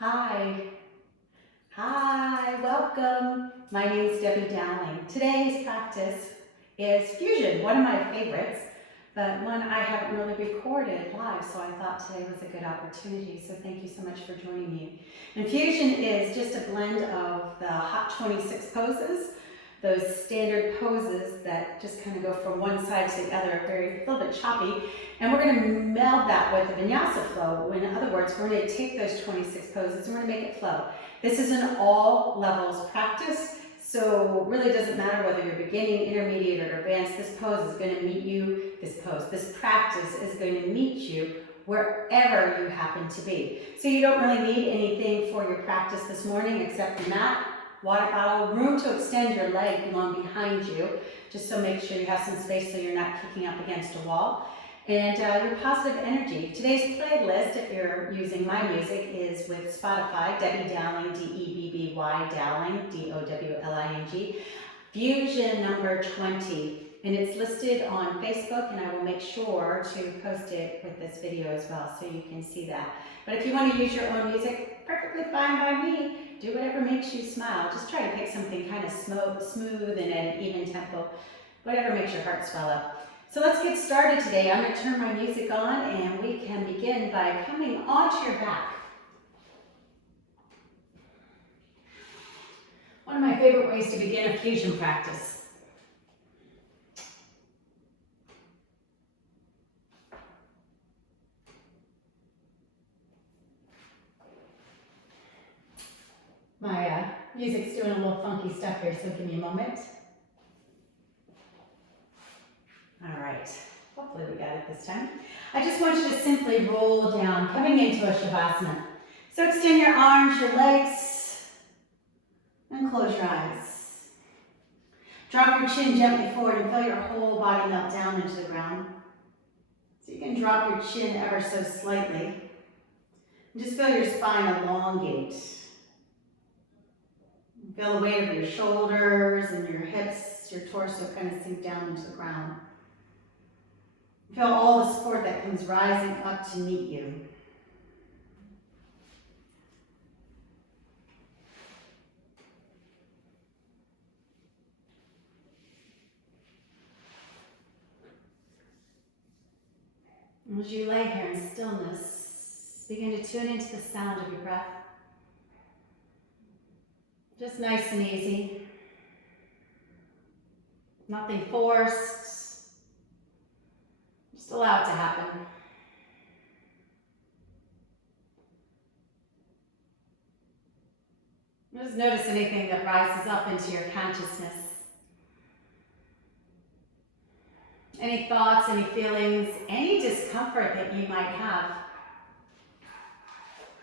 Hi. Hi, welcome. My name is Debbie Dowling. Today's practice is fusion, one of my favorites, but one I haven't really recorded live, so I thought today was a good opportunity, so thank you so much for joining me. And fusion is just a blend of the Hot 26 poses, those standard poses that just kind of go from one side to the other, a little bit choppy, and we're going to meld that with the vinyasa flow. In other words, we're going to take those 26 poses and we're going to make it flow. This is an all levels practice, so it really doesn't matter whether you're beginning, intermediate, or advanced. This pose is going to meet you, this practice is going to meet you wherever you happen to be. So you don't really need anything for your practice this morning except the mat, water bottle, room to extend your leg along behind you, just so make sure you have some space so you're not kicking up against a wall. And your positive energy. Today's playlist, if you're using my music, is with Spotify, Debbie Dowling, D-E-B-B-Y, Dowling, D-O-W-L-I-N-G, Fusion number 20. And it's listed on Facebook, and I will make sure to post it with this video as well, so you can see that. But if you want to use your own music, perfectly fine by me. Do whatever makes you smile. Just try to pick something kind of smooth and at an even tempo, whatever makes your heart swell up. So let's get started today. I'm going to turn my music on and we can begin by coming onto your back. One of my favorite ways to begin a fusion practice. My music's doing a little funky stuff here, so give me a moment. All right, hopefully we got it this time. I just want you to simply roll down, coming into a Shavasana. So extend your arms, your legs, and close your eyes. Drop your chin gently forward and feel your whole body melt down into the ground. So you can drop your chin ever so slightly. And just feel your spine elongate. Feel the weight of your shoulders and your hips, your torso kind of sink down into the ground. Feel all the support that comes rising up to meet you. As you lay here in stillness, begin to tune into the sound of your breath. Just nice and easy. Nothing forced. Just allow it to happen. Just notice anything that rises up into your consciousness. Any thoughts, any feelings, any discomfort that you might have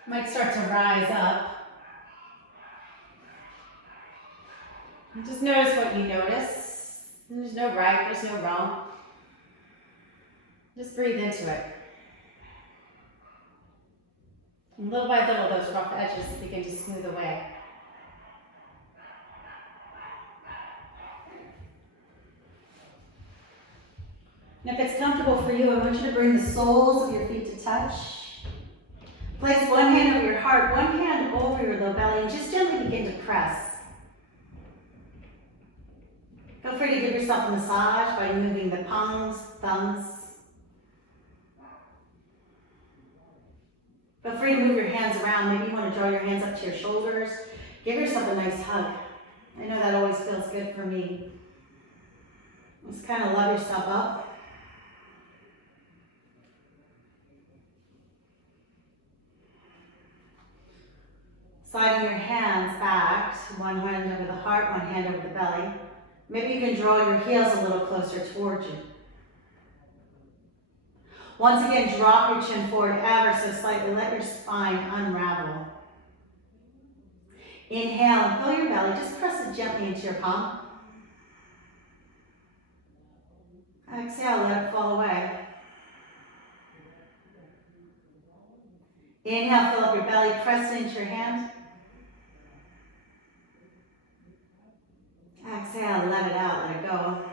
might start to rise up. And just notice what you notice. There's no right, there's no wrong. Just breathe into it. And little by little, those rough edges begin to smooth away. And if it's comfortable for you, I want you to bring the soles of your feet to touch. Place one hand over your heart, one hand over your low belly, and just gently begin to press. Feel free to give yourself a massage by moving the palms, thumbs. Feel free to move your hands around. Maybe you want to draw your hands up to your shoulders. Give yourself a nice hug. I know that always feels good for me. Just kind of love yourself up. Sliding your hands back, one hand over the heart, one hand over the belly. Maybe you can draw your heels a little closer towards you. Once again, drop your chin forward ever so slightly. Let your spine unravel. Inhale and fill your belly. Just press it gently into your palm. Exhale, let it fall away. Inhale, fill up your belly. Press it into your hand. Exhale, let it out, let it go.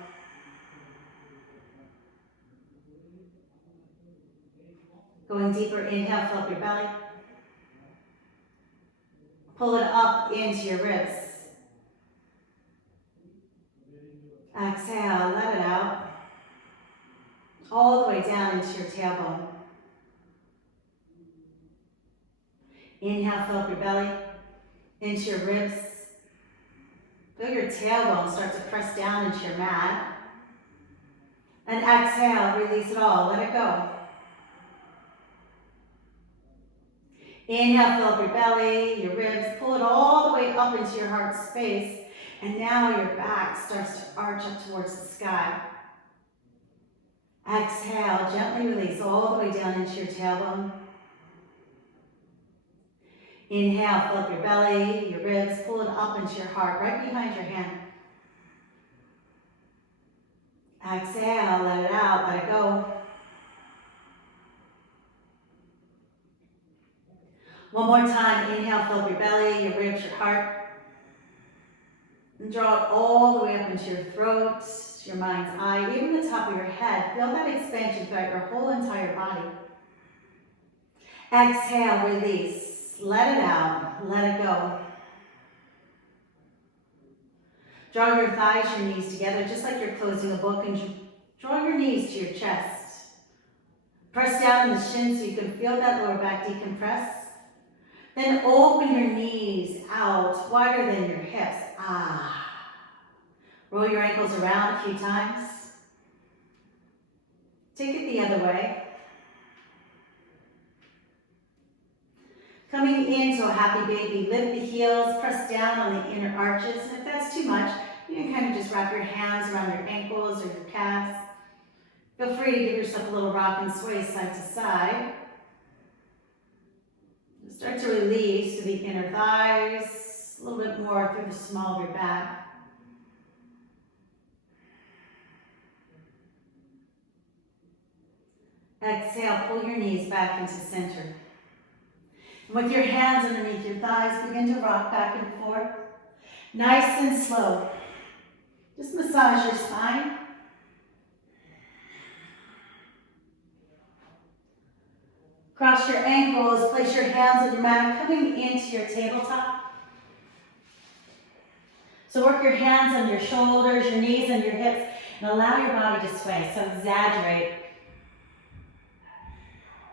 Going deeper, inhale, fill up your belly. Pull it up into your ribs. Exhale, let it out. All the way down into your tailbone. Inhale, fill up your belly, into your ribs. Feel your tailbone start to press down into your mat. And exhale, release it all, let it go. Inhale, fill up your belly, your ribs, pull it all the way up into your heart space. And now your back starts to arch up towards the sky. Exhale, gently release all the way down into your tailbone. Inhale, fill up your belly, your ribs, pull it up into your heart, right behind your hand. Exhale, let it out, let it go. One more time, inhale, fill up your belly, your ribs, your heart. And draw it all the way up into your throat, your mind's eye, even the top of your head. Feel that expansion throughout your whole entire body. Exhale, release. Let it out. Let it go. Draw your thighs, your knees together, just like you're closing a book, and draw your knees to your chest. Press down on the shins so you can feel that lower back decompress. Then open your knees out, wider than your hips. Roll your ankles around a few times. Take it the other way. Coming into a happy baby, lift the heels, press down on the inner arches. And if that's too much, you can kind of just wrap your hands around your ankles or your calves. Feel free to give yourself a little rock and sway side to side. Start to release to the inner thighs, a little bit more through the small of your back. Exhale, pull your knees back into center. And with your hands underneath your thighs, begin to rock back and forth. Nice and slow. Just massage your spine. Cross your ankles, place your hands on your mat, coming into your tabletop. So work your hands on your shoulders, your knees, and your hips, and allow your body to sway. So exaggerate.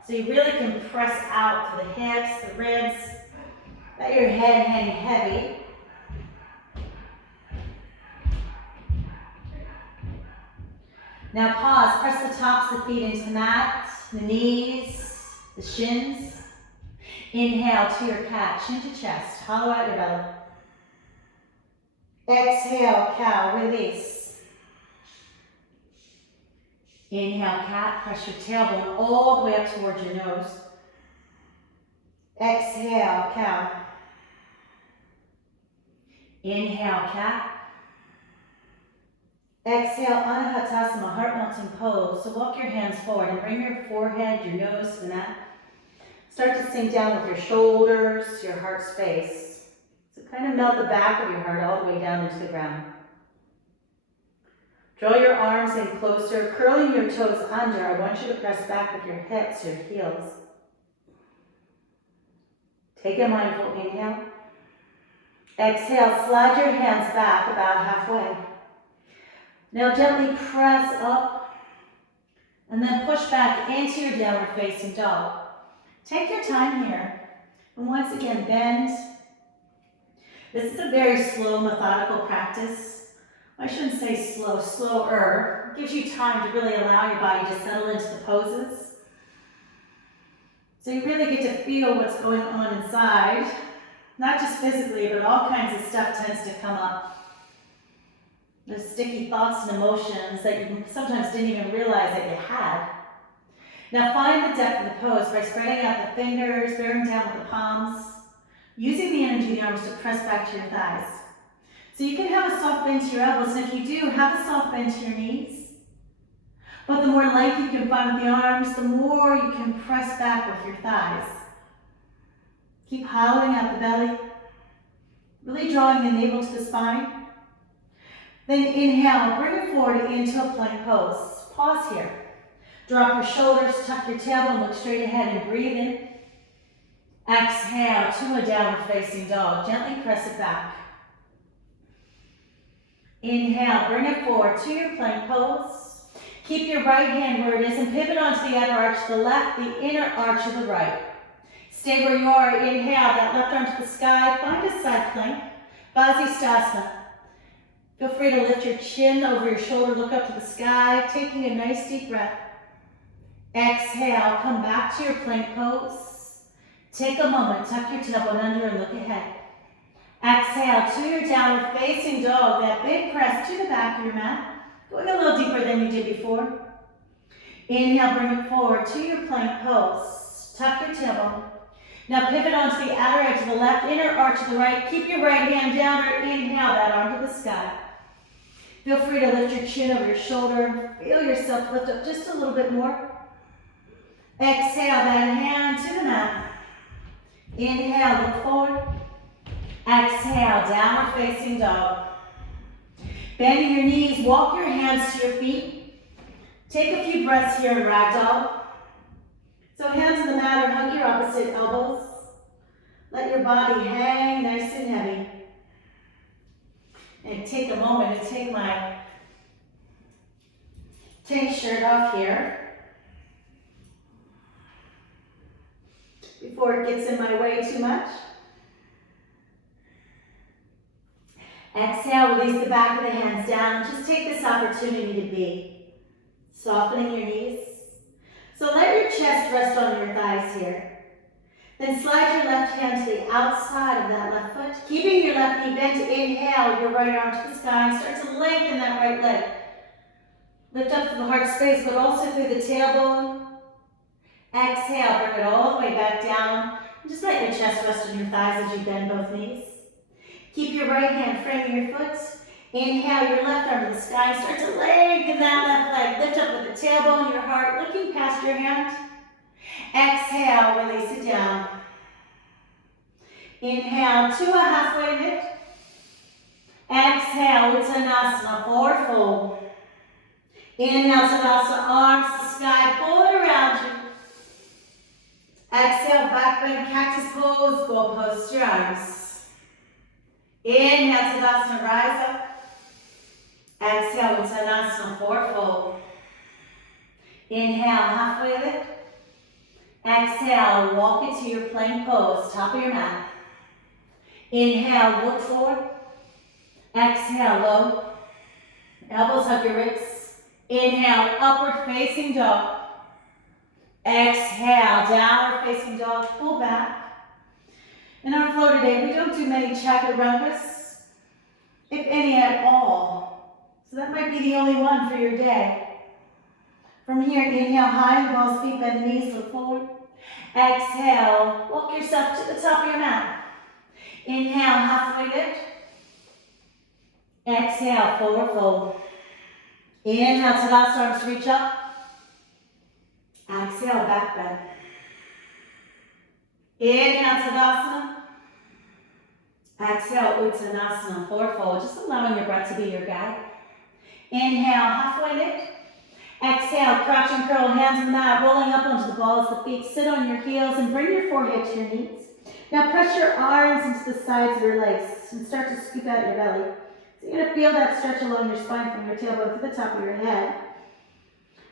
So you really can press out to the hips, the ribs, let your head hang heavy. Now pause, press the tops of the feet into the mat, the knees, the shins. Inhale to your cat, chin to chest, hollow out your belly. Exhale, cow, release. Inhale, cat, press your tailbone all the way up towards your nose. Exhale, cow. Inhale, cat. Exhale, Anahatasana, heart-melting pose. So walk your hands forward and bring your forehead, your nose to the mat. Start to sink down with your shoulders, your heart space. So kind of melt the back of your heart all the way down into the ground. Draw your arms in closer, curling your toes under. I want you to press back with your hips, your heels. Take a mindful inhale. Exhale, slide your hands back about halfway. Now gently press up and then push back into your downward facing dog. Take your time here. And once again, bend. This is a very slow, methodical practice. I shouldn't say slow, slower. It gives you time to really allow your body to settle into the poses. So you really get to feel what's going on inside. Not just physically, but all kinds of stuff tends to come up. Those sticky thoughts and emotions that you sometimes didn't even realize that you had. Now find the depth of the pose by spreading out the fingers, bearing down with the palms, using the energy of the arms to press back to your thighs. So you can have a soft bend to your elbows, and if you do, have a soft bend to your knees. But the more length you can find with the arms, the more you can press back with your thighs. Keep hollowing out the belly, really drawing the navel to the spine. Then inhale, bring it forward into a plank pose. Pause here. Drop your shoulders, tuck your tailbone, look straight ahead and breathe in. Exhale to a downward facing dog. Gently press it back. Inhale, bring it forward to your plank pose. Keep your right hand where it is and pivot onto the outer arch of the left, the inner arch of the right. Stay where you are. Inhale, that left arm to the sky. Find a side plank. Vasisthasana. Feel free to lift your chin over your shoulder, look up to the sky, taking a nice deep breath. Exhale, come back to your plank pose. Take a moment, tuck your tailbone under and look ahead. Exhale to your downward facing dog, that big press to the back of your mat. Going a little deeper than you did before. Inhale, bring it forward to your plank pose. Tuck your tailbone. Now pivot onto the outer edge of the left, inner arch of the right. Keep your right hand down or inhale that arm to the sky. Feel free to lift your chin over your shoulder. Feel yourself lift up just a little bit more. Exhale that hand to the mat. Inhale, look forward. Exhale, downward facing dog. Bending your knees, walk your hands to your feet. Take a few breaths here in ragdoll. So hands to the mat or hug your opposite elbows. Let your body hang nice and heavy. And take a moment to take my tank shirt off here before it gets in my way too much. Exhale, release the back of the hands down. Just take this opportunity to be softening your knees. So let your chest rest on your thighs here. Then slide your left hand to the outside of that left foot. Keeping your left knee bent, inhale your right arm to the sky and start to lengthen that right leg. Lift up to the heart space, but also through the tailbone. Exhale, bring it all the way back down. And just let your chest rest on your thighs as you bend both knees. Keep your right hand framing your foot. Inhale your left arm to the sky and start to lengthen that left leg. Lift up with the tailbone, your heart, looking past your hand. Exhale, release it down. Inhale to a halfway lift. Exhale, Uttanasana, forward fold. Inhale, Tadasana, arms to the sky, pull it around you. Exhale, back bend, cactus pose, goal post your arms. Inhale, Tadasana, rise up. Exhale, Uttanasana, forward fold. Inhale, halfway lift. Exhale, walk into your plank pose, top of your mat. Inhale, look forward. Exhale, low. Elbows hug your wrists. Inhale, upward facing dog. Exhale, downward facing dog, pull back. In our flow today, we don't do many chaturangas, if any at all. So that might be the only one for your day. From here, inhale high, the balls, feet, bend the knees, look forward. Exhale, walk yourself to the top of your mat. Inhale, halfway lift. Exhale, forward fold. Inhale, Tadasana, arms reach up. Exhale, back bend. Inhale, Tadasana. Exhale, Uttanasana, forward fold. Just allowing your breath to be your guide. Inhale, halfway lift. Exhale, crouch and curl, hands on the mat, rolling up onto the balls of the feet. Sit on your heels and bring your forehead to your knees. Now press your arms into the sides of your legs and start to scoop out your belly. So you're going to feel that stretch along your spine from your tailbone to the top of your head.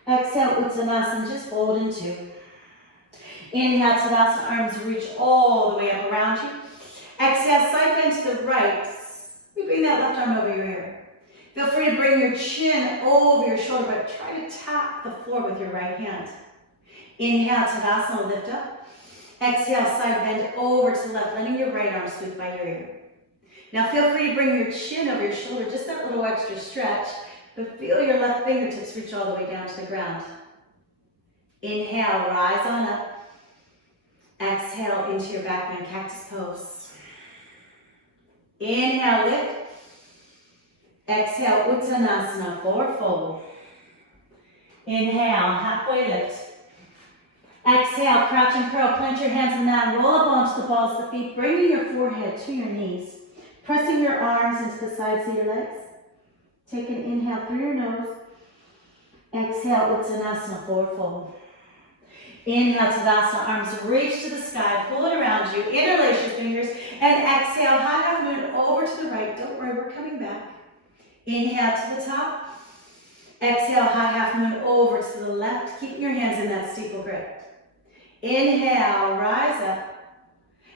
Exhale, Uttanasana, just fold in two. Inhale, Tadasana, arms reach all the way up around you. Exhale, side bend to the right. You bring that left arm over your ear. Feel free to bring your chin over your shoulder, but try to tap the floor with your right hand. Inhale, Tadasana, lift up. Exhale, side bend over to the left, letting your right arm sweep by your ear. Now feel free to bring your chin over your shoulder, just that little extra stretch, but feel your left fingertips reach all the way down to the ground. Inhale, rise on up. Exhale into your back bend, cactus pose. Inhale, lift. Exhale, Uttanasana, forward fold. Inhale, halfway lift. Exhale, crouch and curl, plant your hands in the mat, roll up onto the balls of the feet, bringing your forehead to your knees, pressing your arms into the sides of your legs. Take an inhale through your nose. Exhale, Uttanasana, forward fold. Inhale, Tadasana, arms reach to the sky, pull it around you, interlace your fingers, and exhale, high half moon over to the right. Don't worry, we're coming back. Inhale to the top. Exhale, high half moon over to the left. Keep your hands in that steeple grip. Inhale, rise up.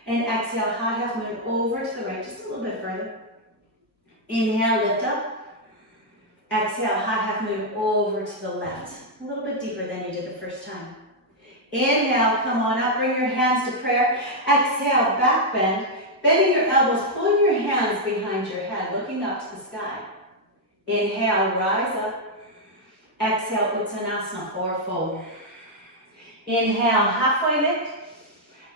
And exhale, high half moon over to the right, just a little bit further. Inhale, lift up. Exhale, high half moon over to the left. A little bit deeper than you did the first time. Inhale, come on up, bring your hands to prayer. Exhale, back bend. Bending your elbows, pulling your hands behind your head, looking up to the sky. Inhale, rise up. Exhale, Uttanasana, forward fold. Inhale, halfway lift.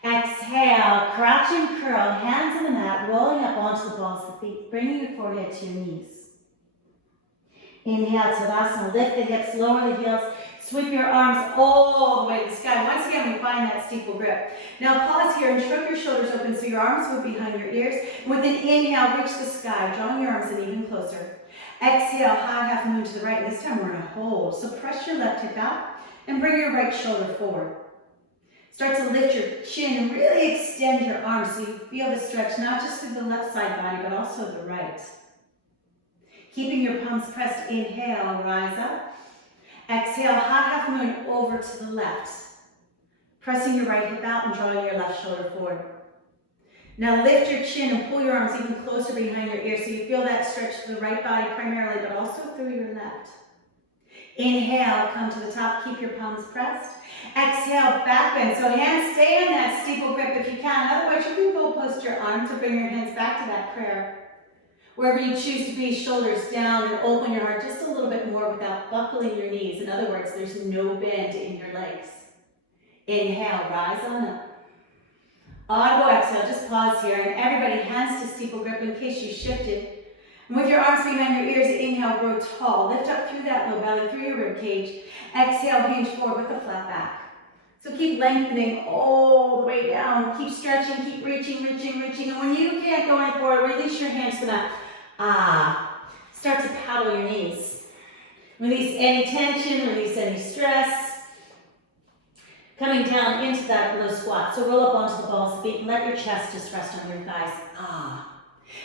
Exhale, crouch and curl, hands in the mat, rolling up onto the balls of the feet, bringing your forehead to your knees. Inhale, Tadasana, lift the hips, lower the heels, sweep your arms all the way to the sky. Once again, we find that steeple grip. Now pause here and shrug your shoulders open so your arms move behind your ears. With an inhale, reach the sky, drawing your arms in even closer. Exhale, high half moon to the right. This time we're gonna hold. So press your left hip out and bring your right shoulder forward. Start to lift your chin and really extend your arms so you feel the stretch, not just through the left side body, but also the right. Keeping your palms pressed, inhale, rise up. Exhale, high half moon over to the left. Pressing your right hip out and drawing your left shoulder forward. Now lift your chin and pull your arms even closer behind your ears so you feel that stretch through the right body primarily, but also through your left. Inhale, come to the top, keep your palms pressed. Exhale, back bend. So hands stay in that steeple grip if you can. Otherwise, you can go post your arms to bring your hands back to that prayer. Wherever you choose to be, shoulders down, and open your heart just a little bit more without buckling your knees. In other words, there's no bend in your legs. Inhale, rise on up. Audible exhale, just pause here, and everybody hands to steeple grip in case you shifted. And with your arms behind your ears, inhale, grow tall. Lift up through that low belly, through your rib cage. Exhale, hinge forward with a flat back. So keep lengthening all the way down. Keep stretching, keep reaching, reaching, reaching. And when you can't go any forward, release your hands to the mat. Start to paddle your knees. Release any tension, release any stress. Coming down into that low squat. So roll up onto the balls of the feet and let your chest just rest on your thighs.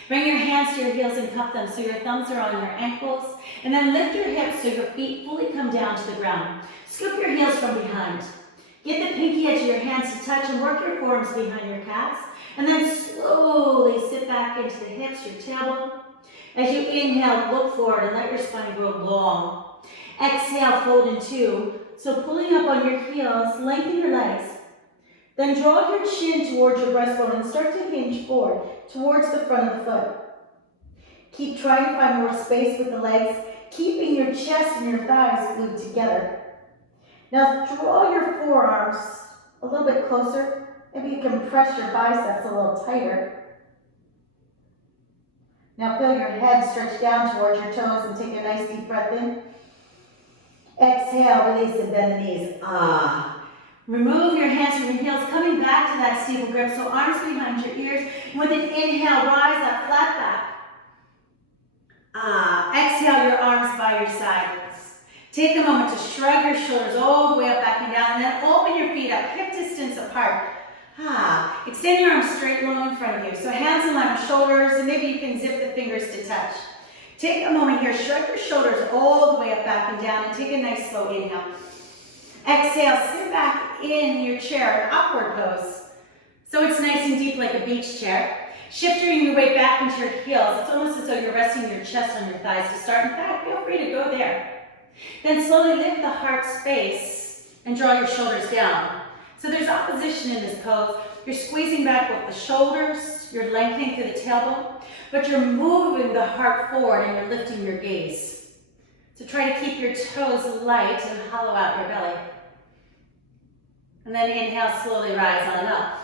Bring your hands to your heels and cup them so your thumbs are on your ankles. And then lift your hips so your feet fully come down to the ground. Scoop your heels from behind. Get the pinky edge of your hands to touch and work your forearms behind your calves. And then slowly sit back into the hips, your tailbone. As you inhale, look forward and let your spine grow long. Exhale, fold in two. So pulling up on your heels, lengthen your legs. Then draw your chin towards your breastbone and start to hinge forward towards the front of the foot. Keep trying to find more space with the legs, keeping your chest and your thighs glued together. Now draw your forearms a little bit closer. Maybe you can press your biceps a little tighter. Now feel your head stretch down towards your toes and take a nice deep breath in. Exhale, release and bend the knees. Remove your hands from your heels, coming back to that steeple grip. So arms behind your ears. With an inhale, rise up, flat back. Exhale, your arms by your sides. Take a moment to shrug your shoulders all the way up, back and down, and then open your feet up, hip distance apart. Extend your arms straight low in front of you. So hands in line with shoulders, and maybe you can zip the fingers to touch. Take a moment here, shrug your shoulders all the way up, back and down, and take a nice slow inhale. Exhale, sit back in your chair, upward pose. So it's nice and deep like a beach chair. Shifting your weight back into your heels. It's almost as though you're resting your chest on your thighs to start. In fact, feel free to go there. Then slowly lift the heart space and draw your shoulders down. So there's opposition in this pose. You're squeezing back with the shoulders, you're lengthening through the tailbone, but you're moving the heart forward and you're lifting your gaze. So try to keep your toes light and hollow out your belly. And then inhale, slowly rise on up.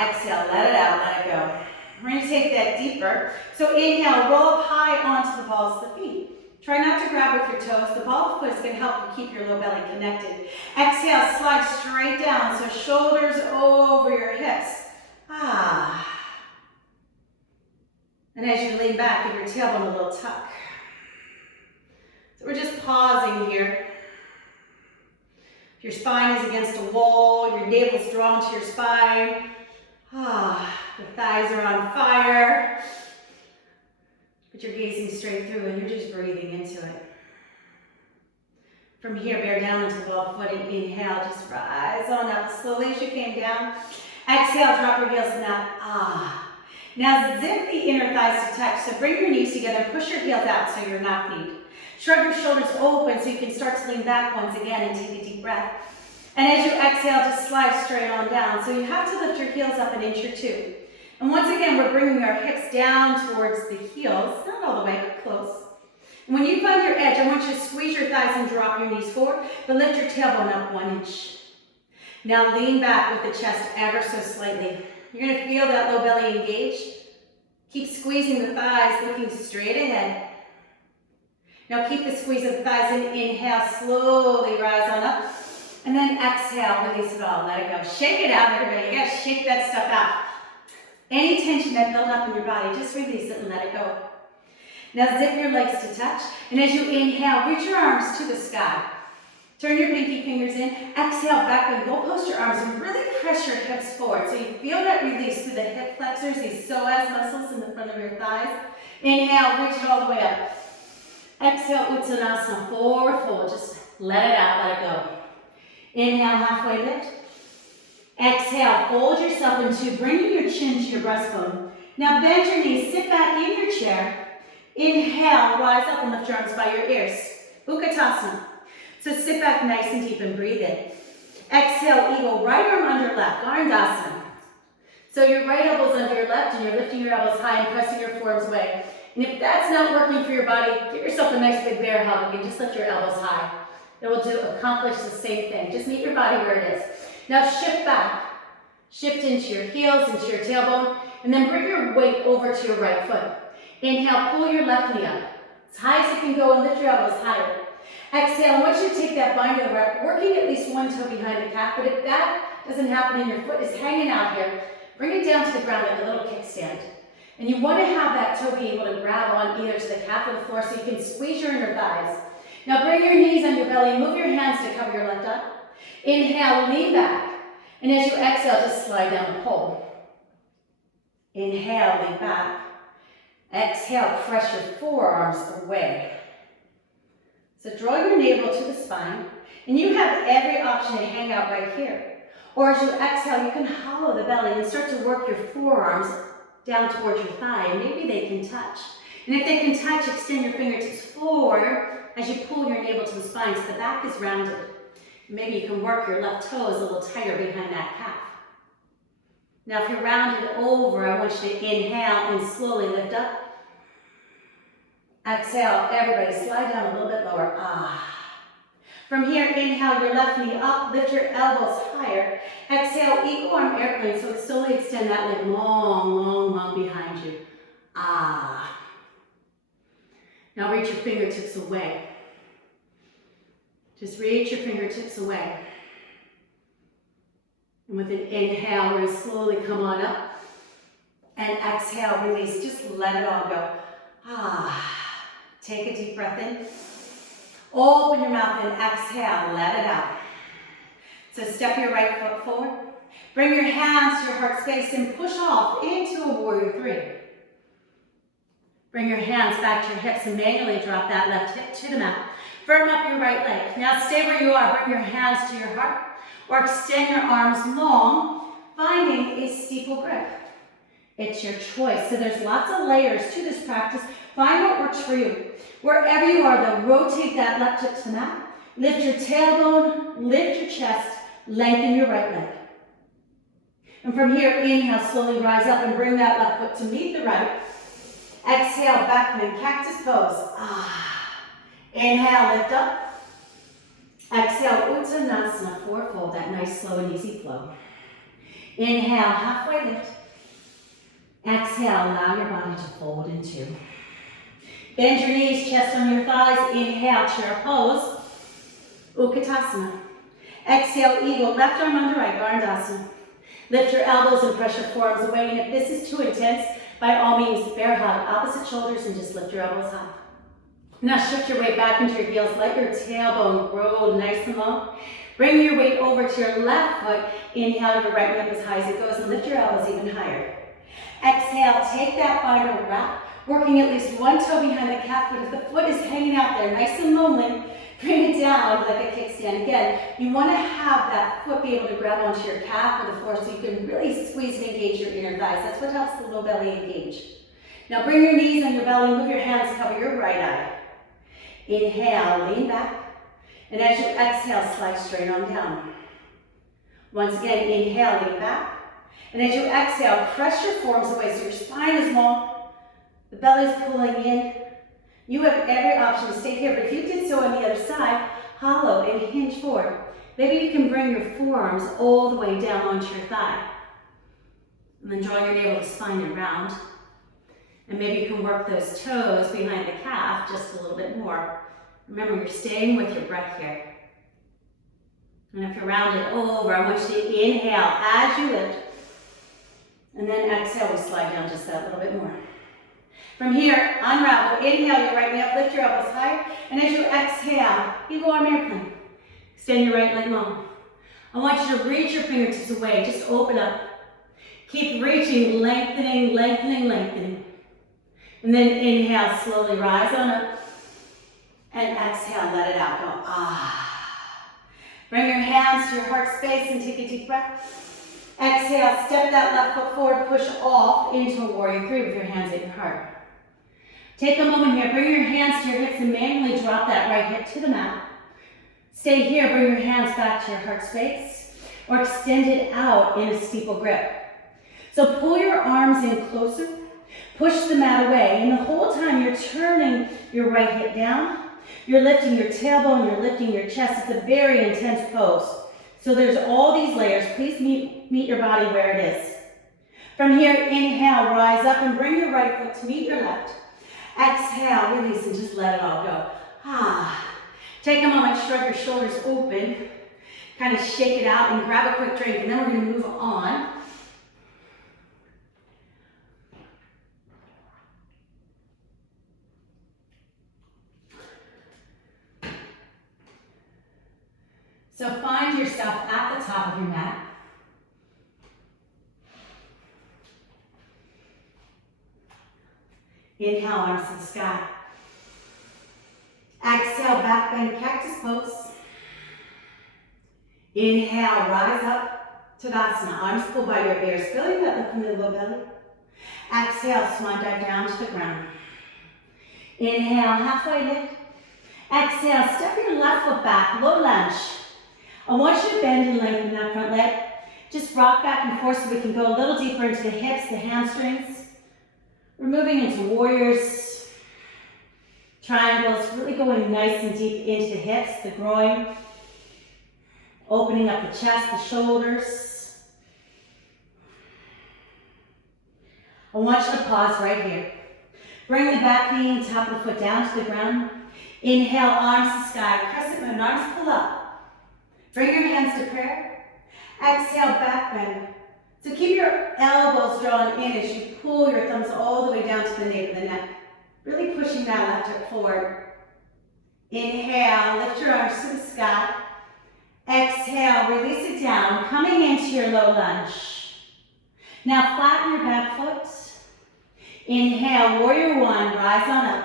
Exhale, let it out, let it go. We're going to take that deeper. So inhale, roll up high onto the balls of the feet. Try not to grab with your toes. The ball of the foot is going to help you keep your low belly connected. Exhale, slide straight down. So shoulders over your hips. And as you lean back, give your tailbone a little tuck. So we're just pausing here. If your spine is against a wall, your navel's drawn to your spine, the thighs are on fire, but you're gazing straight through and you're just breathing into it. From here, bear down into ball footing. Inhale, just rise on up slowly as you came down. Exhale, drop your heels down. Now zip the inner thighs to touch. So bring your knees together, push your heels out so you're knock-kneed. Shrug your shoulders open so you can start to lean back once again and take a deep breath. And as you exhale, just slide straight on down. So you have to lift your heels up an inch or two. And once again, we're bringing our hips down towards the heels, not all the way, but close. And when you find your edge, I want you to squeeze your thighs and drop your knees forward, but lift your tailbone up 1 inch. Now lean back with the chest ever so slightly. You're going to feel that low belly engage. Keep squeezing the thighs, looking straight ahead. Now keep the squeeze of the thighs in. Inhale, slowly rise on up. And then exhale, release it all, let it go. Shake it out, everybody. You got to shake that stuff out. Any tension that built up in your body, just release it and let it go. Now zip your legs to touch. And as you inhale, reach your arms to the sky. Turn your pinky fingers in. Exhale, back bend. Go post your arms and really press your hips forward. So you feel that release through the hip flexors, these psoas muscles in the front of your thighs. Inhale, reach it all the way up. Exhale, Uttanasana, forward fold. Just let it out, let it go. Inhale, halfway lift. Exhale, fold yourself into bringing your chin to your breastbone. Now bend your knees, sit back in your chair. Inhale, rise up and lift your arms by your ears. Utkatasana. So sit back nice and deep and breathe in. Exhale, eagle, right arm under left, Garndasana. So your right elbow's under your left and you're lifting your elbows high and pressing your forearms away. And if that's not working for your body, give yourself a nice big bear hug and just lift your elbows high. It will accomplish the same thing. Just meet your body where it is. Now shift back. Shift into your heels, into your tailbone, and then bring your weight over to your right foot. Inhale, pull your left knee up. As high as you can go and lift your elbows higher. Exhale, I want you to take that binder rep, working at least one toe behind the calf, but if that doesn't happen and your foot is hanging out here, bring it down to the ground like a little kickstand. And you want to have that toe be able to grab on either to the calf or the floor so you can squeeze your inner thighs. Now bring your knees on your belly, move your hands to cover your left eye. Inhale, lean back. And as you exhale, just slide down the pole. Inhale, lean back. Exhale, press your forearms away. So draw your navel to the spine, and you have every option to hang out right here. Or as you exhale, you can hollow the belly and start to work your forearms down towards your thigh, and maybe they can touch. And if they can touch, extend your fingertips forward as you pull your navel to the spine so the back is rounded. Maybe you can work your left toes a little tighter behind that calf. Now if you're rounded over, I want you to inhale and slowly lift up. Exhale, everybody slide down a little bit lower. From here, inhale your left knee up, lift your elbows higher. Exhale, equal arm airplane, so slowly extend that leg long, long, long behind you. Now reach your fingertips away. Just reach your fingertips away. And with an inhale, we're going to slowly come on up. And exhale, release, just let it all go. Take a deep breath in. Open your mouth and exhale, let it out. So step your right foot forward. Bring your hands to your heart space and push off into a warrior three. Bring your hands back to your hips and manually drop that left hip to the mat. Firm up your right leg. Now stay where you are. Bring your hands to your heart or extend your arms long, finding a steeple grip. It's your choice. So there's lots of layers to this practice. Find what works for you. Wherever you are, though, rotate that left hip to the mat. Lift your tailbone, lift your chest, lengthen your right leg. And from here, inhale, slowly rise up and bring that left foot to meet the right. Exhale, back bend, cactus pose. Inhale, lift up. Exhale, Uttanasana, forward fold, that nice, slow and easy flow. Inhale, halfway lift. Exhale, allow your body to fold in two. Bend your knees, chest on your thighs. Inhale, chair pose. Utkatasana. Exhale, eagle, left arm under right, Garndasana. Lift your elbows and press your forearms away. And if this is too intense, by all means, bear hug, opposite shoulders, and just lift your elbows high. Now shift your weight back into your heels. Let your tailbone grow nice and long. Bring your weight over to your left foot. Inhale your right knee up as high as it goes and lift your elbows even higher. Exhale, take that binder wrap, working at least one toe behind the calf, but if the foot is hanging out there nice and lonely, bring it down like a kickstand. Again, you want to have that foot be able to grab onto your calf or the floor so you can really squeeze and engage your inner thighs. That's what helps the low belly engage. Now bring your knees on your belly, move your hands, cover your right eye. Inhale, lean back. And as you exhale, slide straight on down. Once again, inhale, lean back. And as you exhale, press your forearms away so your spine is long. The belly is pulling in. You have every option to stay here, but if you did so on the other side, hollow and hinge forward. Maybe you can bring your forearms all the way down onto your thigh. And then draw your navel to spine and round. And maybe you can work those toes behind the calf just a little bit more. Remember, you're staying with your breath here. And if you're rounded over, I want you to inhale as you lift. And then exhale, we slide down just that little bit more. From here, unravel. Inhale your right knee up, lift your elbows high. And as you exhale, eagle arm airplane. Extend your right leg long. I want you to reach your fingertips away. Just open up. Keep reaching, lengthening, lengthening, lengthening. And then inhale, slowly rise on up. And exhale, let it out. Go, ah. Bring your hands to your heart space and take a deep breath. Exhale, step that left foot forward, push off into a warrior three with your hands at your heart. Take a moment here, bring your hands to your hips and manually drop that right hip to the mat. Stay here, bring your hands back to your heart space or extend it out in a steeple grip. So pull your arms in closer, push the mat away, and the whole time you're turning your right hip down, you're lifting your tailbone, you're lifting your chest. It's a very intense pose. So there's all these layers. Please meet your body where it is. From here, inhale, rise up and bring your right foot to meet your left. Exhale, release and just let it all go. Ah. Take a moment, shrug your shoulders open, kind of shake it out and grab a quick drink, and then we're going to move on. So find yourself at the top of your mat. Inhale, arms to the sky. Exhale, back bend, cactus pose. Inhale, rise up, Tadasana. Arms pulled by your ears, feeling that lift from the low belly. Exhale, swan dive down to the ground. Inhale, halfway lift. Exhale, step your left foot back, low lunge. I want you to bend and lengthen that front leg. Just rock back and forth so we can go a little deeper into the hips, the hamstrings. We're moving into warriors, triangles, really going nice and deep into the hips, the groin, opening up the chest, the shoulders. I want you to pause right here. Bring the back knee and top of the foot down to the ground. Inhale, arms to sky, crescent moon, arms pull up. Bring your hands to prayer. Exhale, back bend. So keep your elbows drawn in as you pull your thumbs all the way down to the nape of the neck. Really pushing that left hip forward. Inhale, lift your arms to the sky. Exhale, release it down, coming into your low lunge. Now flatten your back foot. Inhale, warrior one, rise on up.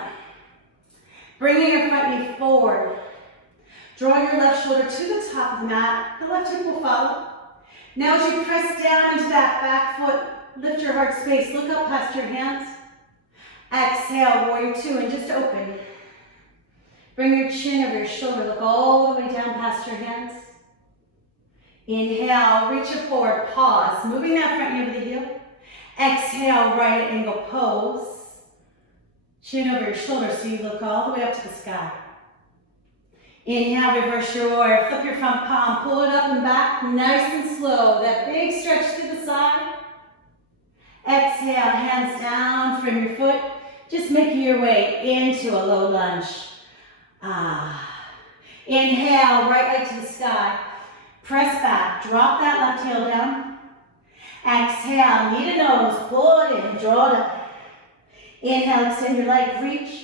Bringing your front knee forward. Draw your left shoulder to the top of the mat. The left hip will follow. Now as you press down into that back foot, lift your heart space. Look up past your hands. Exhale, warrior two, and just open. Bring your chin over your shoulder. Look all the way down past your hands. Inhale, reach it forward, pause. Moving that front knee over the heel. Exhale, right angle pose. Chin over your shoulder so you look all the way up to the sky. Inhale, reverse your warrior. Flip your front palm, pull it up and back, nice and slow. That big stretch to the side. Exhale, hands down from your foot. Just making your way into a low lunge. Inhale, right leg to the sky. Press back, drop that left heel down. Exhale, knee to nose, pull it in, draw it up. Inhale, extend your leg, reach.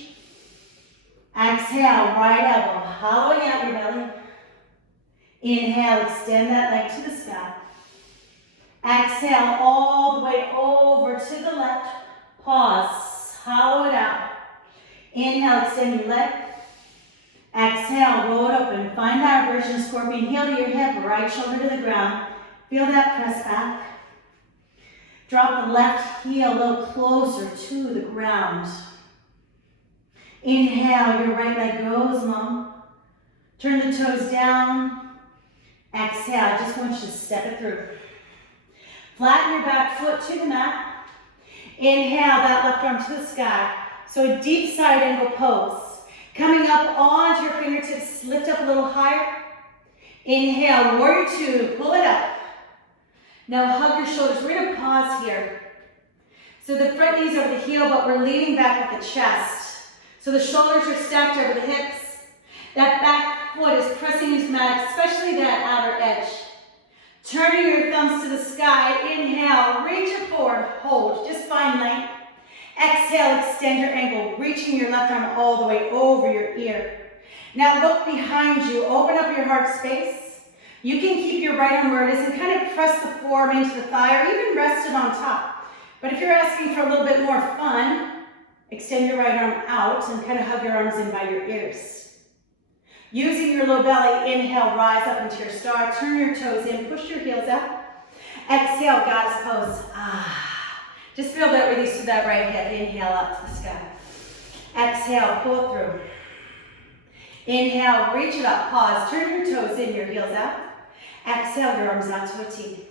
Exhale, right elbow, hollowing out your belly. Inhale, extend that leg to the sky. Exhale all the way over to the left. Pause, hollow it out. Inhale, extend your leg. Exhale, roll it open. Find that reversion scorpion. Heel to your hip, right shoulder to the ground. Feel that press back. Drop the left heel a little closer to the ground. Inhale, your right leg goes long. Turn the toes down. Exhale, I just want you to step it through. Flatten your back foot to the mat. Inhale, that left arm to the sky. So a deep side angle pose. Coming up onto your fingertips, lift up a little higher. Inhale, warrior two, pull it up. Now hug your shoulders. We're going to pause here. So the front knees over the heel, but we're leaning back with the chest. So the shoulders are stacked over the hips. That back foot is pressing into the mat, especially that outer edge. Turning your thumbs to the sky. Inhale, reach it forward, hold, just find length. Exhale, extend your ankle, reaching your left arm all the way over your ear. Now look behind you, open up your heart space. You can keep your right arm where it is and kind of press the forearm into the thigh or even rest it on top. But if you're asking for a little bit more fun, extend your right arm out and kind of hug your arms in by your ears. Using your low belly, inhale, rise up into your star, turn your toes in, push your heels up. Exhale, goddess pose. Just feel that release to that right hip. Inhale up to the sky. Exhale, pull through. Inhale, reach it up, pause, turn your toes in, your heels out. Exhale, your arms out to a T.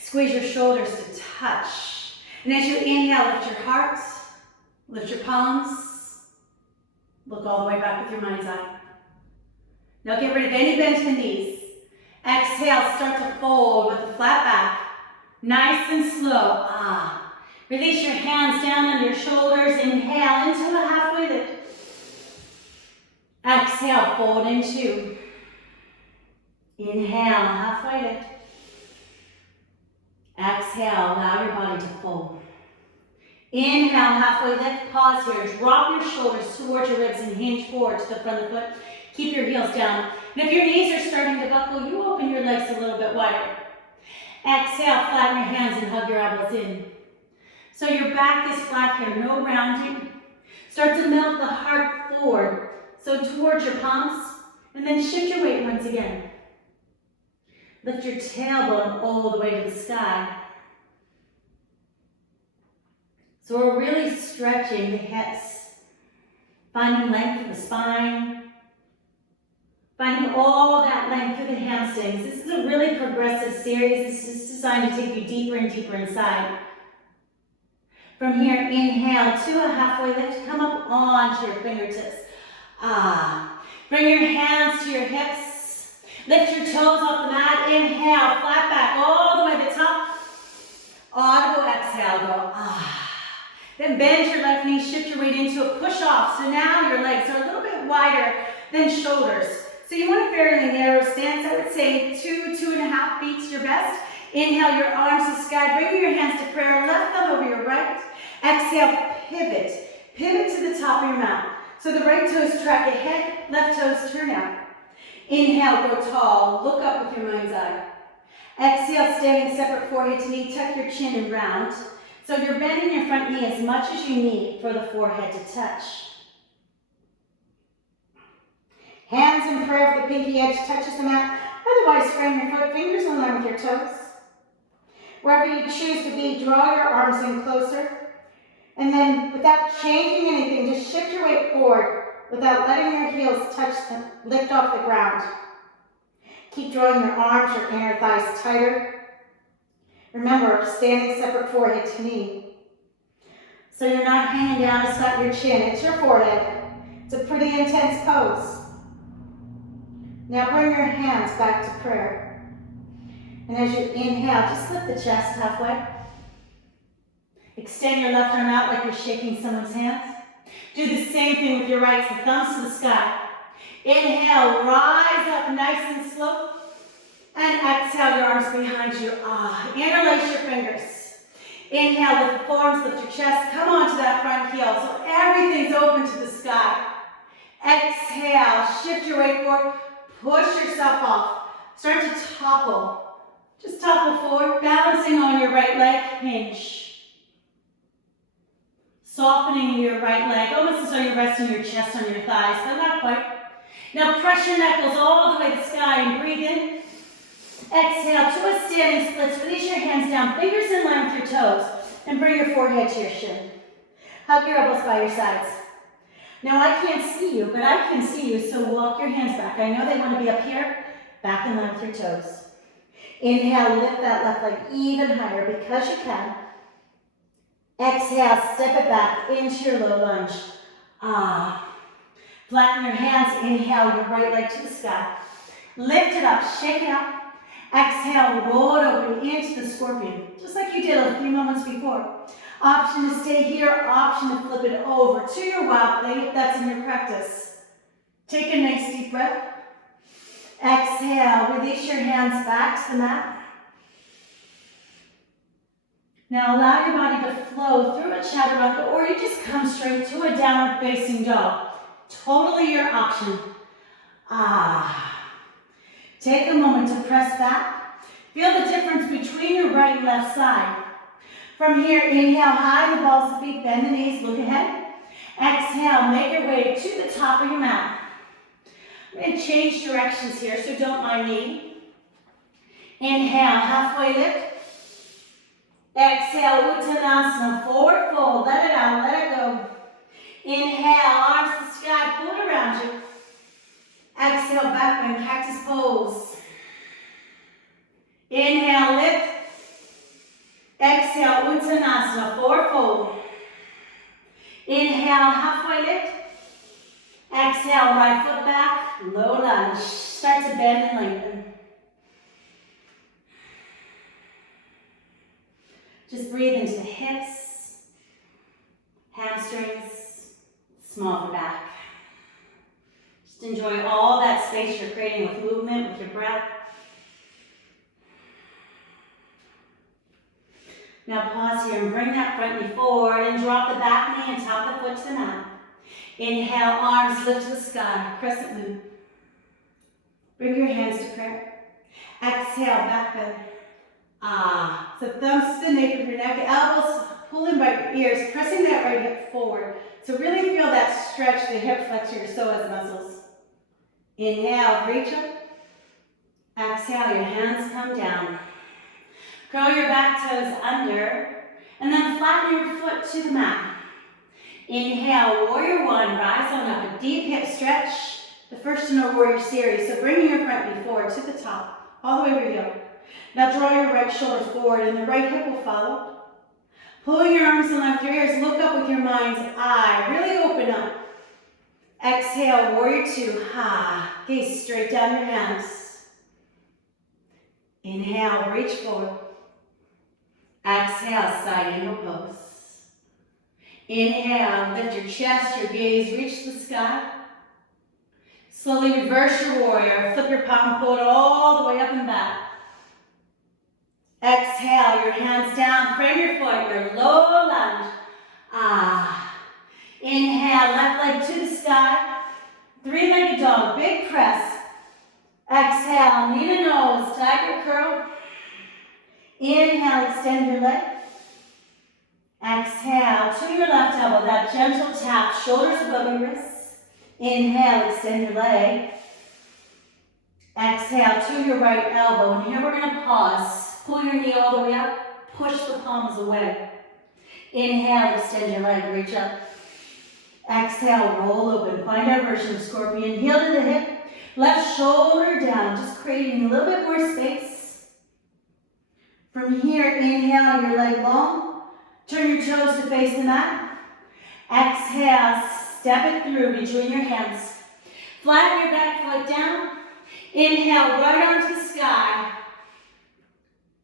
Squeeze your shoulders to touch. And as you inhale, lift your heart, lift your palms, look all the way back with your mind's eye. Now get rid of any bend to the knees. Exhale, start to fold with a flat back. Nice and slow. Release your hands down on your shoulders. Inhale into a halfway lift. Exhale, fold into. Inhale, halfway lift. Exhale, allow your body to fold. Inhale, halfway lift. Pause here. Drop your shoulders towards your ribs and hinge forward to the front of the foot. Keep your heels down. And if your knees are starting to buckle, you open your legs a little bit wider. Exhale, flatten your hands and hug your elbows in. So your back is flat here, no rounding. Start to melt the heart forward. So towards your palms, and then shift your weight once again. Lift your tailbone all the way to the sky. So we're really stretching the hips, finding length in the spine, finding all that length through the hamstrings. This is a really progressive series. This is designed to take you deeper and deeper inside. From here, inhale to a halfway lift. Come up onto your fingertips. Bring your hands to your hips. Lift your toes off the mat. Inhale, flat back all the way to the top. Audible exhale, go Then bend your left knee, shift your weight into a push off. So now your legs are a little bit wider than shoulders. So you want a fairly narrow stance. I would say 2.5 feet is your best. Inhale, your arms to the sky. Bring your hands to prayer. Left thumb over your right. Exhale, pivot. Pivot to the top of your mat. So the right toes track ahead, left toes turn out. Inhale, go tall. Look up with your mind's eye. Exhale, standing separate forehead to knee. Tuck your chin and round. So you're bending your front knee as much as you need for the forehead to touch. Hands in prayer if the pinky edge touches the mat. Otherwise, frame your foot, fingers in line with your toes. Wherever you choose to be, draw your arms in closer. And then, without changing anything, just shift your weight forward without letting your heels touch lift off the ground. Keep drawing your arms, your inner thighs tighter. Remember, standing separate forehead to knee. So you're not hanging down to slap your chin, it's your forehead. It's a pretty intense pose. Now bring your hands back to prayer. And as you inhale, just lift the chest halfway. Extend your left arm out like you're shaking someone's hands. Do the same thing with your right, so thumbs to the sky. Inhale, rise up nice and slow. And exhale, your arms behind you. Interlace your fingers. Inhale, lift the forearms, lift your chest. Come onto that front heel, so everything's open to the sky. Exhale, shift your weight forward. Push yourself off. Start to topple. Just topple forward, balancing on your right leg, hinge. Softening your right leg, almost as though you're resting your chest on your thighs, but not quite. Now press your knuckles all the way to the sky and breathe in. Exhale to a standing split. Release your hands down, fingers in line with your toes, and bring your forehead to your shin. Hug your elbows by your sides. Now I can't see you, but I can see you, so walk your hands back. I know they want to be up here, back in line with your toes. Inhale, lift that left leg even higher because you can. Exhale, step it back into your low lunge. Flatten your hands, inhale your right leg to the sky. Lift it up, shake it up. Exhale, roll it open into the scorpion, just like you did a few moments before. Option to stay here, option to flip it over to your wild thing if that's in your practice. Take a nice deep breath. Exhale, release your hands back to the mat. Now allow your body to flow through a chaturanga, or you just come straight to a downward facing dog. Totally your option. Take a moment to press back. Feel the difference between your right and left side. From here, inhale high, the balls of the feet, bend the knees, look ahead. Exhale, make your way to the top of your mat. I'm going to change directions here, so don't mind me. Inhale, halfway lift. Exhale, Uttanasana, forward fold, let it out, let it go. Inhale, arms to the sky, pull it around you. Exhale, back bend, cactus pose. Inhale, lift. Exhale, Uttanasana, forward fold. Inhale, halfway lift. Exhale, right foot back, low lunge. Start to bend and lengthen. Just breathe into the hips, hamstrings, small for back. Just enjoy all that space you're creating with movement, with your breath. Now pause here and bring that front knee forward and drop the back knee and top the foot to the mat. Inhale, arms lift to the sky, crescent moon. Bring your hands to prayer. Exhale, back bend. So thumbs to the nape of your neck, elbows pull in by your ears, pressing that right hip forward. So really feel that stretch, the hip flexor, your psoas muscles. Inhale, reach up. Exhale, your hands come down. Curl your back toes under, and then flatten your foot to the mat. Inhale, warrior one, rise on up, a deep hip stretch, the first in our warrior series. So bringing your front knee forward to the top, all the way revealed. Now draw your right shoulder forward, and the right hip will follow. Pulling your arms in line with your ears, look up with your mind's eye, really open up. Exhale, warrior two, gaze straight down your hands. Inhale, reach forward. Exhale, side angle pose. Inhale, lift your chest, your gaze, reach the sky. Slowly reverse your warrior, flip your palm, pull it all the way up and back. Exhale, your hands down, frame your foot, your low lunge. Inhale, left leg to the sky. Three-legged dog, big press. Exhale, knee to nose, tiger curl. Inhale, extend your leg. Exhale, to your left elbow, that gentle tap, shoulders above your wrists. Inhale, extend your leg. Exhale, to your right elbow, and here we're going to pause. Pull your knee all the way up, push the palms away. Inhale, extend your leg, reach up. Exhale, roll open, find our version of scorpion. Heel to the hip, left shoulder down, just creating a little bit more space. From here, inhale your leg long, turn your toes to face the mat. Exhale, step it through between your hands. Flatten your back foot down. Inhale, right arm to the sky.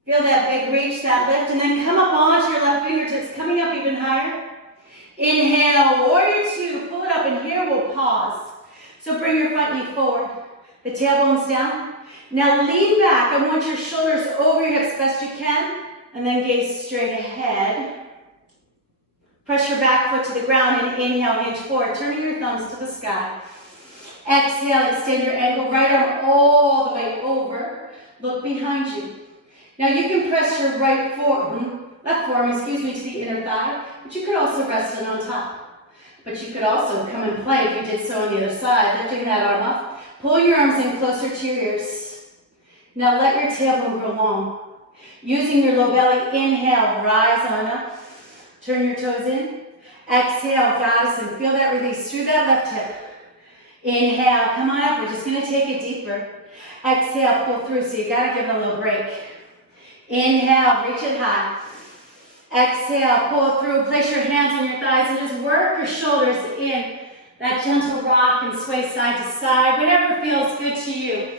Feel that big reach, that lift, and then come up onto your left fingertips, coming up even higher. Inhale, warrior two, pull it up, and here we'll pause. So bring your front knee forward, the tailbone's down. Now lean back. I want your shoulders over your hips best you can, and then gaze straight ahead. Press your back foot to the ground and inhale, hinge forward, turning your thumbs to the sky. Exhale, extend your ankle, right arm all the way over. Look behind you. Now you can press your left forearm, to the inner thigh, but you could also rest it on top. But you could also come and play if you did so on the other side, lifting that arm up. Pull your arms in closer to your ears. Now let your tailbone grow long. Using your low belly, inhale, rise on up. Turn your toes in. Exhale, goddess, and feel that release through that left hip. Inhale, come on up. We're just going to take it deeper. Exhale, pull through, so you got to give it a little break. Inhale, reach it high. Exhale, pull through. Place your hands on your thighs and just work your shoulders in that gentle rock and sway side to side, whatever feels good to you.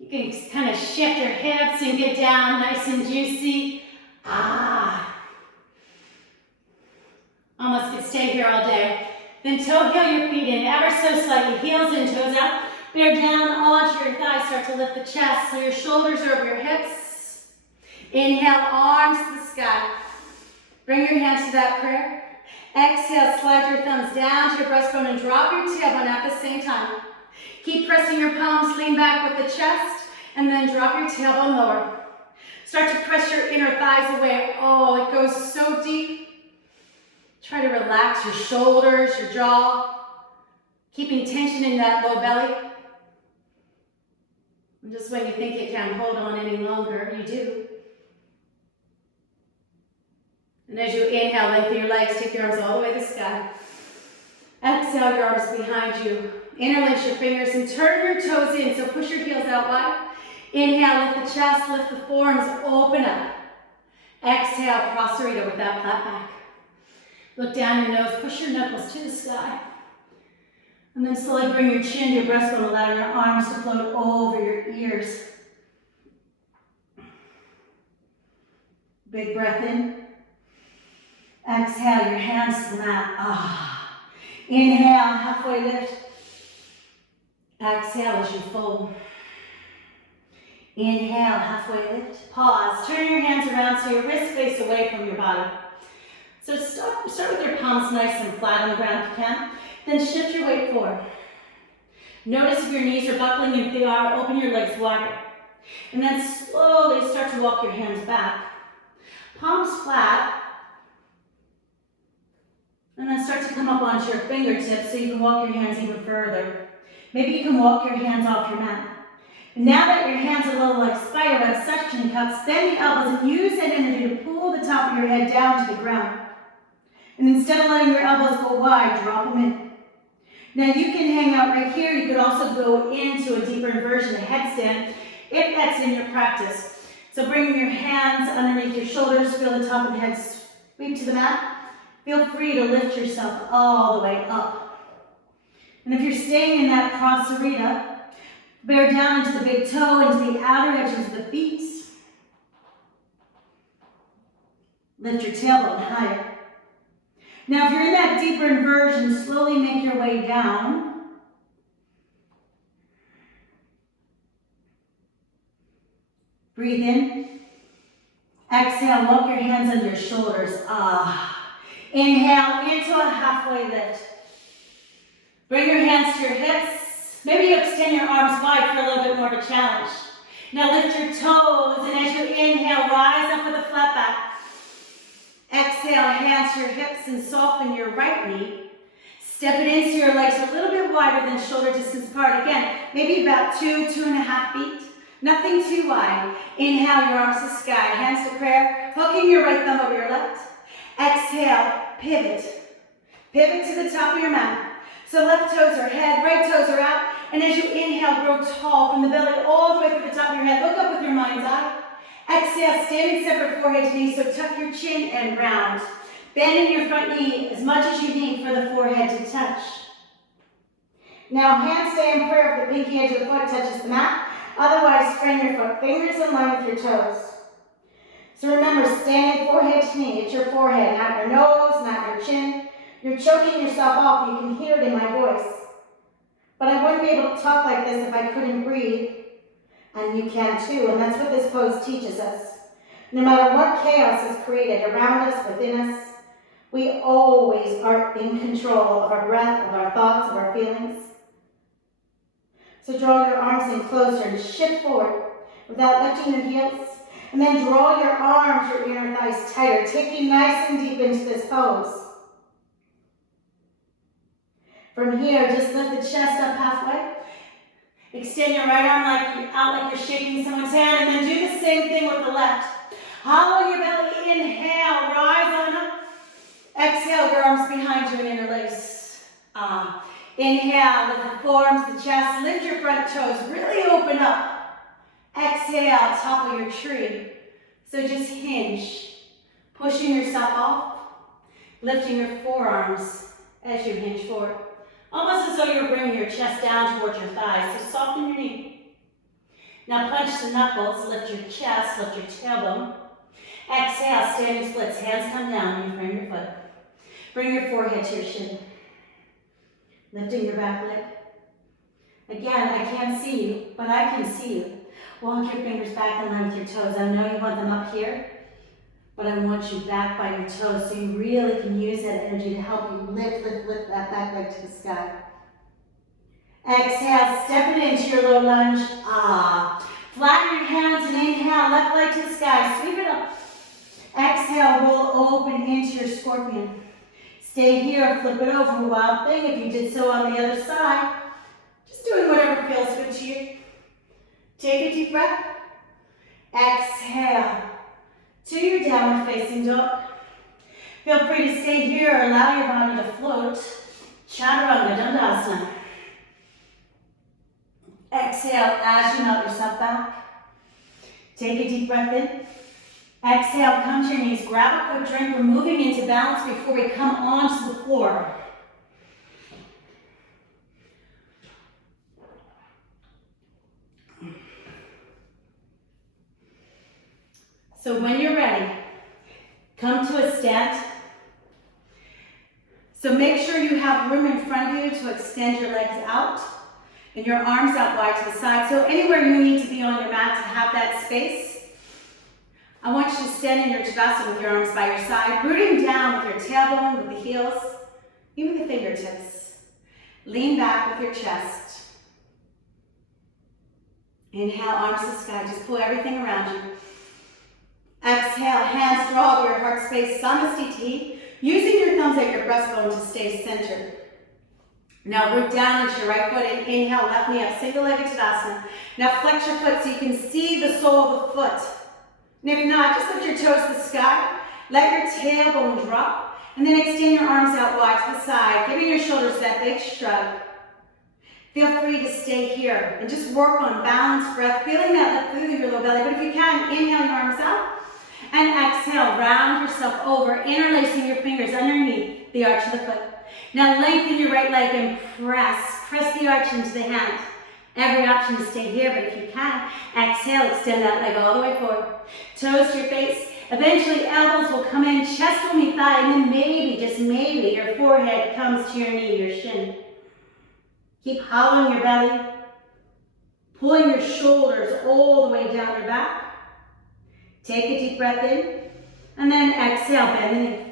You can kind of shift your hips and get down nice and juicy. Almost could stay here all day. Then toe heel your feet in ever so slightly. Heels in, toes out. Bear down onto your thighs. Start to lift the chest so your shoulders are over your hips. Inhale, arms to the sky. Bring your hands to that prayer. Exhale, slide your thumbs down to your breastbone and drop your tailbone at the same time. Keep pressing your palms, lean back with the chest, and then drop your tailbone lower. Start to press your inner thighs away. Oh, it goes so deep. Try to relax your shoulders, your jaw, keeping tension in that low belly. And just when you think you can't hold on any longer, you do. And as you inhale, lengthen your legs, take your arms all the way to the sky. Exhale, your arms behind you. Interlace your fingers and turn your toes in, so push your heels out wide. Inhale, lift the chest, lift the forearms, open up. Exhale, Prasarita with that flat back. Look down your nose, push your knuckles to the sky. And then slowly bring your chin to your breastbone, allow your arms to float over your ears. Big breath in. Exhale, your hands to the mat. Inhale, halfway lift. Exhale as you fold. Inhale, halfway lift. Pause. Turn your hands around so your wrists face away from your body. So start with your palms nice and flat on the ground if you can. Then shift your weight forward. Notice if your knees are buckling, and if they are, open your legs wider. And then slowly start to walk your hands back. Palms flat. And then start to come up onto your fingertips so you can walk your hands even further. Maybe you can walk your hands off your mat. And now that your hands are a little like spiderweb suction cups, bend the elbows and use that energy to pull the top of your head down to the ground. And instead of letting your elbows go wide, drop them in. Now you can hang out right here. You could also go into a deeper inversion, a headstand, if that's in your practice. So bring your hands underneath your shoulders, feel the top of the head sweep to the mat. Feel free to lift yourself all the way up. And if you're staying in that Prasarita, bear down into the big toe, into the outer edges of the feet. Lift your tailbone higher. Now, if you're in that deeper inversion, slowly make your way down. Breathe in. Exhale, walk your hands under your shoulders. Inhale into a halfway lift. Bring your hands to your hips. Maybe you extend your arms wide for a little bit more of a challenge. Now lift your toes, and as you inhale, rise up with a flat back. Exhale, hands to your hips and soften your right knee. Step it in so your legs are a little bit wider than shoulder distance apart. Again, maybe about 2.5 feet. Nothing too wide. Inhale, your arms to sky, hands to prayer, hooking your right thumb over your left. Exhale, pivot. Pivot to the top of your mat. So left toes are ahead, right toes are out. And as you inhale, grow tall from the belly all the way to the top of your head. Look up with your mind's eye. Exhale, standing separate forehead to knee, so tuck your chin and round. Bend in your front knee as much as you need for the forehead to touch. Now, hands stay in prayer if the pinky edge of the foot touches the mat. Otherwise, straighten your foot fingers in line with your toes. So remember, standing forehead to knee. It's your forehead, not your nose, not your chin. You're choking yourself off. You can hear it in my voice. But I wouldn't be able to talk like this if I couldn't breathe. And you can too, and that's what this pose teaches us. No matter what chaos is created around us, within us, we always are in control of our breath, of our thoughts, of our feelings. So draw your arms in closer and shift forward. without lifting the heels. And then draw your arms, your inner thighs tighter, taking nice and deep into this pose. From here, just lift the chest up halfway. Extend your right arm out like you're shaking someone's hand, and then do the same thing with the left. Hollow your belly, inhale, rise on up. Exhale, your arms behind you and interlace. Inhale, lift the forearms, the chest, lift your front toes, really open up. Exhale, topple your tree. So just hinge, pushing yourself off, lifting your forearms as you hinge forward. Almost as though you're bringing your chest down towards your thighs, so soften your knee. Now punch the knuckles, lift your chest, lift your tailbone. Exhale, standing splits, hands come down when you frame your foot. Bring your forehead to your shin. Lifting your back leg. Again, I can't see you, but I can see you. Walk your fingers back in line with your toes. I know you want them up here, but I want you back by your toes so you really can use that energy to help you lift that back leg to the sky. Exhale, stepping into your low lunge. Flatten your hands and inhale, left leg to the sky. Sweep it up. Exhale, roll open into your scorpion. Stay here, flip it over, wild thing. If you did so on the other side, just doing whatever feels good to you. Take a deep breath. Exhale to your downward facing dog. Feel free to stay here or allow your body to float. Chaturanga Dandasana. Exhale as you melt yourself back. Take a deep breath in. Exhale, come to your knees. Grab a quick drink. We're moving into balance before we come onto the floor. So when you're ready, come to a stand. So make sure you have room in front of you to extend your legs out and your arms out wide to the side. So anywhere you need to be on your mat to have that space, I want you to stand in your Tadasana with your arms by your side, rooting down with your tailbone, with the heels, even the fingertips. Lean back with your chest. Inhale, arms to the sky. Just pull everything around you. Exhale, hands draw to your heart space, Samastiti, using your thumbs at your breastbone to stay centered. Now root down into your right foot and inhale, left knee up, single-legged Tadasana. Now flex your foot so you can see the sole of the foot. And if not, just lift your toes to the sky, let your tailbone drop, and then extend your arms out wide to the side, giving your shoulders that big shrug. Feel free to stay here and just work on balanced breath, feeling that lift through your low belly. But if you can, inhale your arms out. And exhale, round yourself over, interlacing your fingers underneath the arch of the foot. Now lengthen your right leg and press the arch into the hand. Every option to stay here, but if you can, exhale, extend that leg all the way forward. Toes to your face. Eventually, elbows will come in, chest will meet thigh, and then maybe, just maybe, your forehead comes to your knee, your shin. Keep hollowing your belly, pulling your shoulders all the way down your back. Take a deep breath in, and then exhale, bend the knee.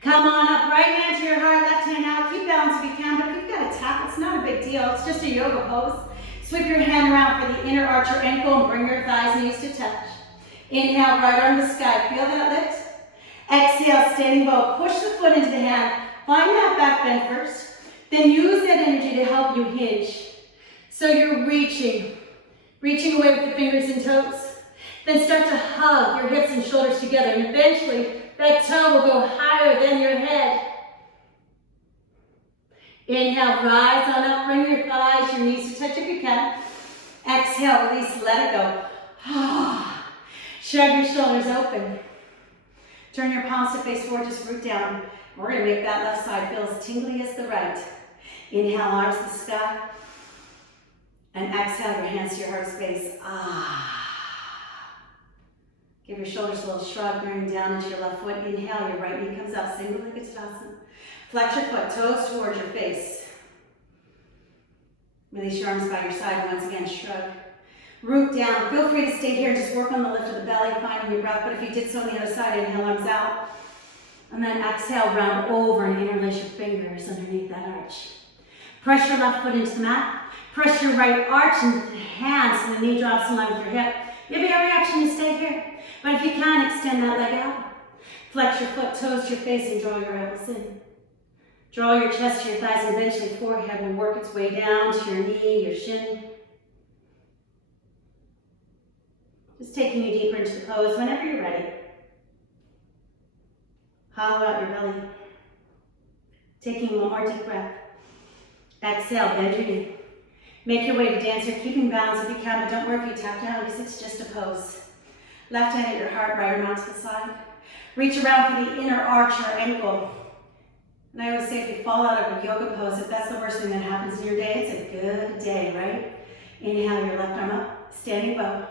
Come on up, right hand to your heart, left hand out. Keep balance if you can, but if you've got a tap, it's not a big deal. It's just a yoga pose. Sweep your hand around for the inner arch or ankle and bring your thighs and knees to touch. Inhale, right arm to the sky. Feel that lift. Exhale, standing bow. Push the foot into the hand. Find that back bend first. Then use that energy to help you hinge. So you're reaching away with the fingers and toes. Then start to hug your hips and shoulders together, and eventually that toe will go higher than your head. Inhale, rise on up, bring your thighs, your knees to touch if you can. Exhale, release, let it go. Shrug your shoulders open. Turn your palms to face forward, just root down. We're going to make that left side feel as tingly as the right. Inhale, arms to the sky. And exhale, your hands to your heart space. Give your shoulders a little shrug, bring down into your left foot. Inhale, your right knee comes up, single-legged Tadasana. Flex your foot, toes towards your face. Release your arms by your side, once again, shrug. Root down. Feel free to stay here, just work on the lift of the belly, finding your breath. But if you did so on the other side, inhale, arms out. And then exhale, round over and interlace your fingers underneath that arch. Press your left foot into the mat. Press your right arch into the hands, and the knee drops in line with your hip. Give me a reaction to stay here. But if you can, extend that leg out. Flex your foot, toes to your face, and draw your elbows in. Draw your chest to your thighs, and eventually forehead will work its way down to your knee, your shin. Just taking you deeper into the pose whenever you're ready. Hollow out your belly. Taking one more deep breath. Exhale, bend your knee. Make your way to dancer, keeping balance if you can, but don't worry if you tap down because it's just a pose. Left hand at your heart, right arm out to the side. Reach around for the inner arch or ankle. And I always say if you fall out of a yoga pose, if that's the worst thing that happens in your day, it's a good day, right? Inhale your left arm up, standing bow.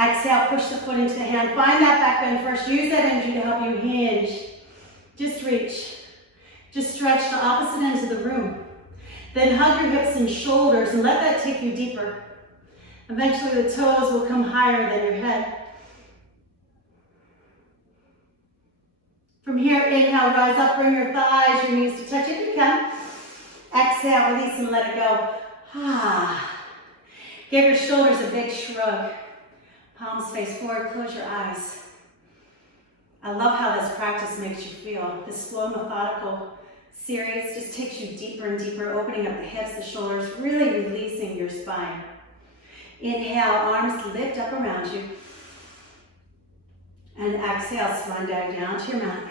Exhale, push the foot into the hand. Find that back bend first. Use that energy to help you hinge. Just reach. Just stretch the opposite ends of the room. Then hug your hips and shoulders and let that take you deeper. Eventually the toes will come higher than your head. From here, inhale, rise up, bring your thighs, your knees to touch if you can. Exhale, release and let it go. Give your shoulders a big shrug. Palms face forward, close your eyes. I love how this practice makes you feel. This slow, methodical series just takes you deeper and deeper, opening up the hips, the shoulders, really releasing your spine. Inhale, arms lift up around you. And exhale, swan dive down to your mat.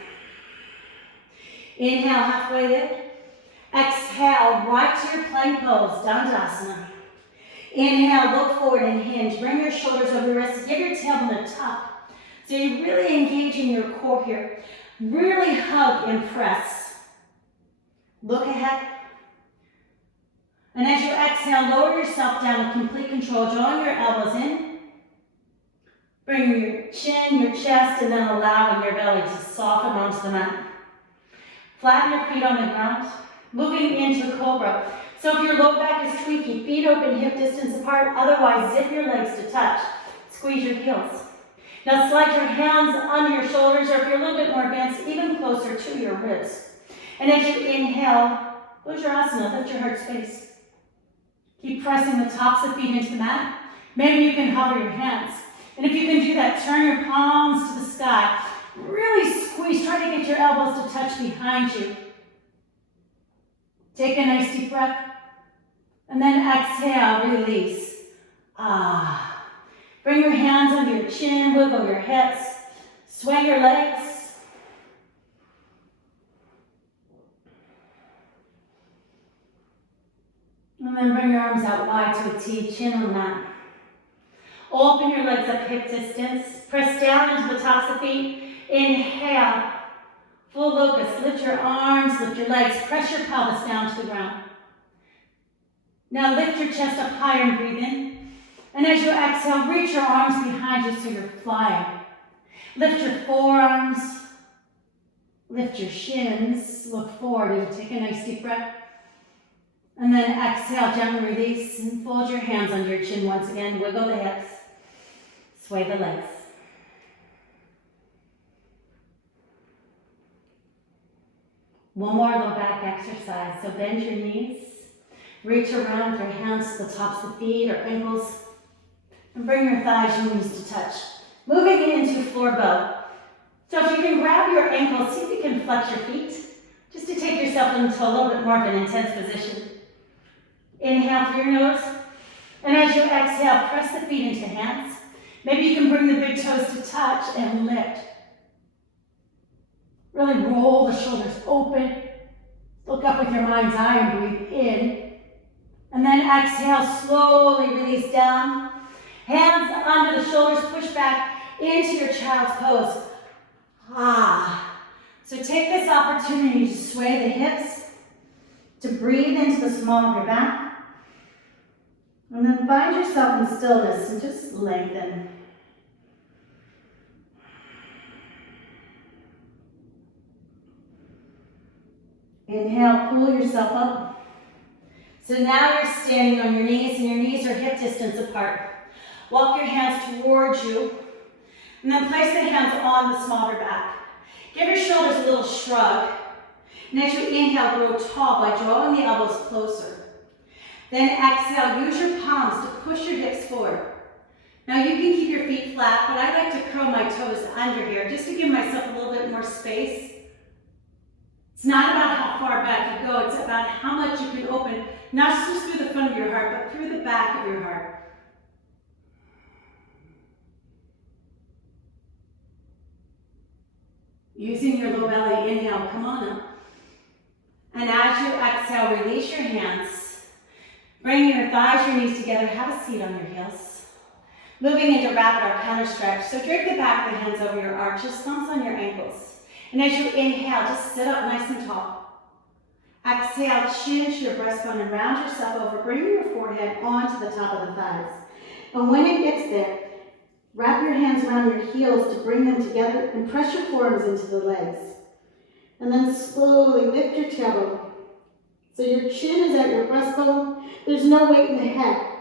Inhale, halfway lift. Exhale, right to your plank pose, Dandasana. Inhale, look forward and hinge. Bring your shoulders over your wrists. Give your tailbone a tuck. So you're really engaging your core here. Really hug and press. Look ahead. And as you exhale, lower yourself down with complete control, drawing your elbows in. Bring your chin, your chest, and then allowing your belly to soften onto the mat. Flatten your feet on the ground, moving into Cobra. So if your low back is tweaky, feet open, hip distance apart, otherwise zip your legs to touch. Squeeze your heels. Now slide your hands under your shoulders, or if you're a little bit more advanced, even closer to your ribs. And as you inhale, close your asana, lift your heart space. Keep pressing the tops of feet into the mat. Maybe you can hover your hands. And if you can do that, turn your palms to the sky. Really squeeze, try to get your elbows to touch behind you. Take a nice deep breath. And then exhale, release. Bring your hands under your chin, wiggle your hips, sway your legs. And then bring your arms out wide to a T, chin on the mat. Open your legs up hip distance. Press down into the tops of feet. Inhale. Full locust. Lift your arms, lift your legs. Press your pelvis down to the ground. Now lift your chest up higher and breathe in. And as you exhale, reach your arms behind you so you're flying. Lift your forearms. Lift your shins. Look forward and take a nice deep breath. And then exhale, gently release and fold your hands under your chin once again. Wiggle the hips. Sway the legs. One more low back exercise. So bend your knees. Reach around with your hands to the tops of feet or ankles. And bring your thighs and knees to touch. Moving into floor bow. So if you can grab your ankles, see if you can flex your feet. Just to take yourself into a little bit more of an intense position. Inhale through your nose. And as you exhale, press the feet into hands. Maybe you can bring the big toes to touch and lift. Really roll the shoulders open. Look up with your mind's eye and breathe in. And then exhale, slowly release down. Hands under the shoulders, push back into your child's pose. So take this opportunity to sway the hips, to breathe into the small of your back. And then find yourself in stillness and just lengthen. Inhale, pull yourself up. So now you're standing on your knees and your knees are hip distance apart. Walk your hands towards you and then place the hands on the small of your back. Give your shoulders a little shrug. And as you inhale, grow tall by drawing the elbows closer. Then exhale, use your palms to push your hips forward. Now you can keep your feet flat, but I like to curl my toes under here just to give myself a little bit more space. It's not about how far back you go, it's about how much you can open, not just through the front of your heart, but through the back of your heart. Using your low belly, inhale, come on up. And as you exhale, release your hands. Bring your thighs, your knees together, have a seat on your heels. Moving into rapid or counter stretch. So drape the back of the hands over your arches, thumbs on your ankles. And as you inhale, just sit up nice and tall. Exhale, chin to your breastbone and round yourself over, bringing your forehead onto the top of the thighs. And when it gets there, wrap your hands around your heels to bring them together and press your forearms into the legs. And then slowly lift your tailbone. So your chin is at your breastbone. There's no weight in the head.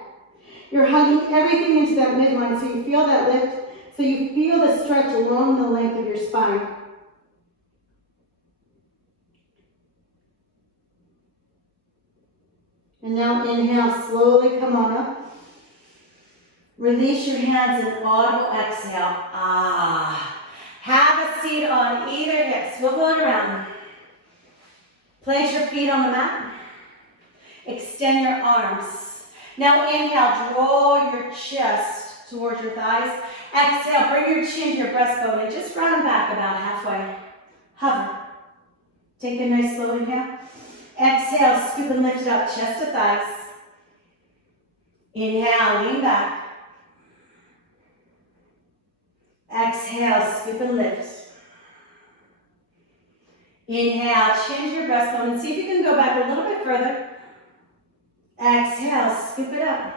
You're hugging everything into that midline so you feel that lift, so you feel the stretch along the length of your spine. And now inhale, slowly come on up. Release your hands in audible exhale. Have a seat on either hip. Swivel it around. Place your feet on the mat. Extend your arms. Now inhale, draw your chest towards your thighs. Exhale, bring your chin to your breastbone and just round back about halfway. Hover. Take a nice slow inhale. Exhale, scoop and lift it up, chest to thighs. Inhale, lean back. Exhale, scoop and lift. Inhale, change your breastbone and see if you can go back a little bit further. Exhale, scoop it up.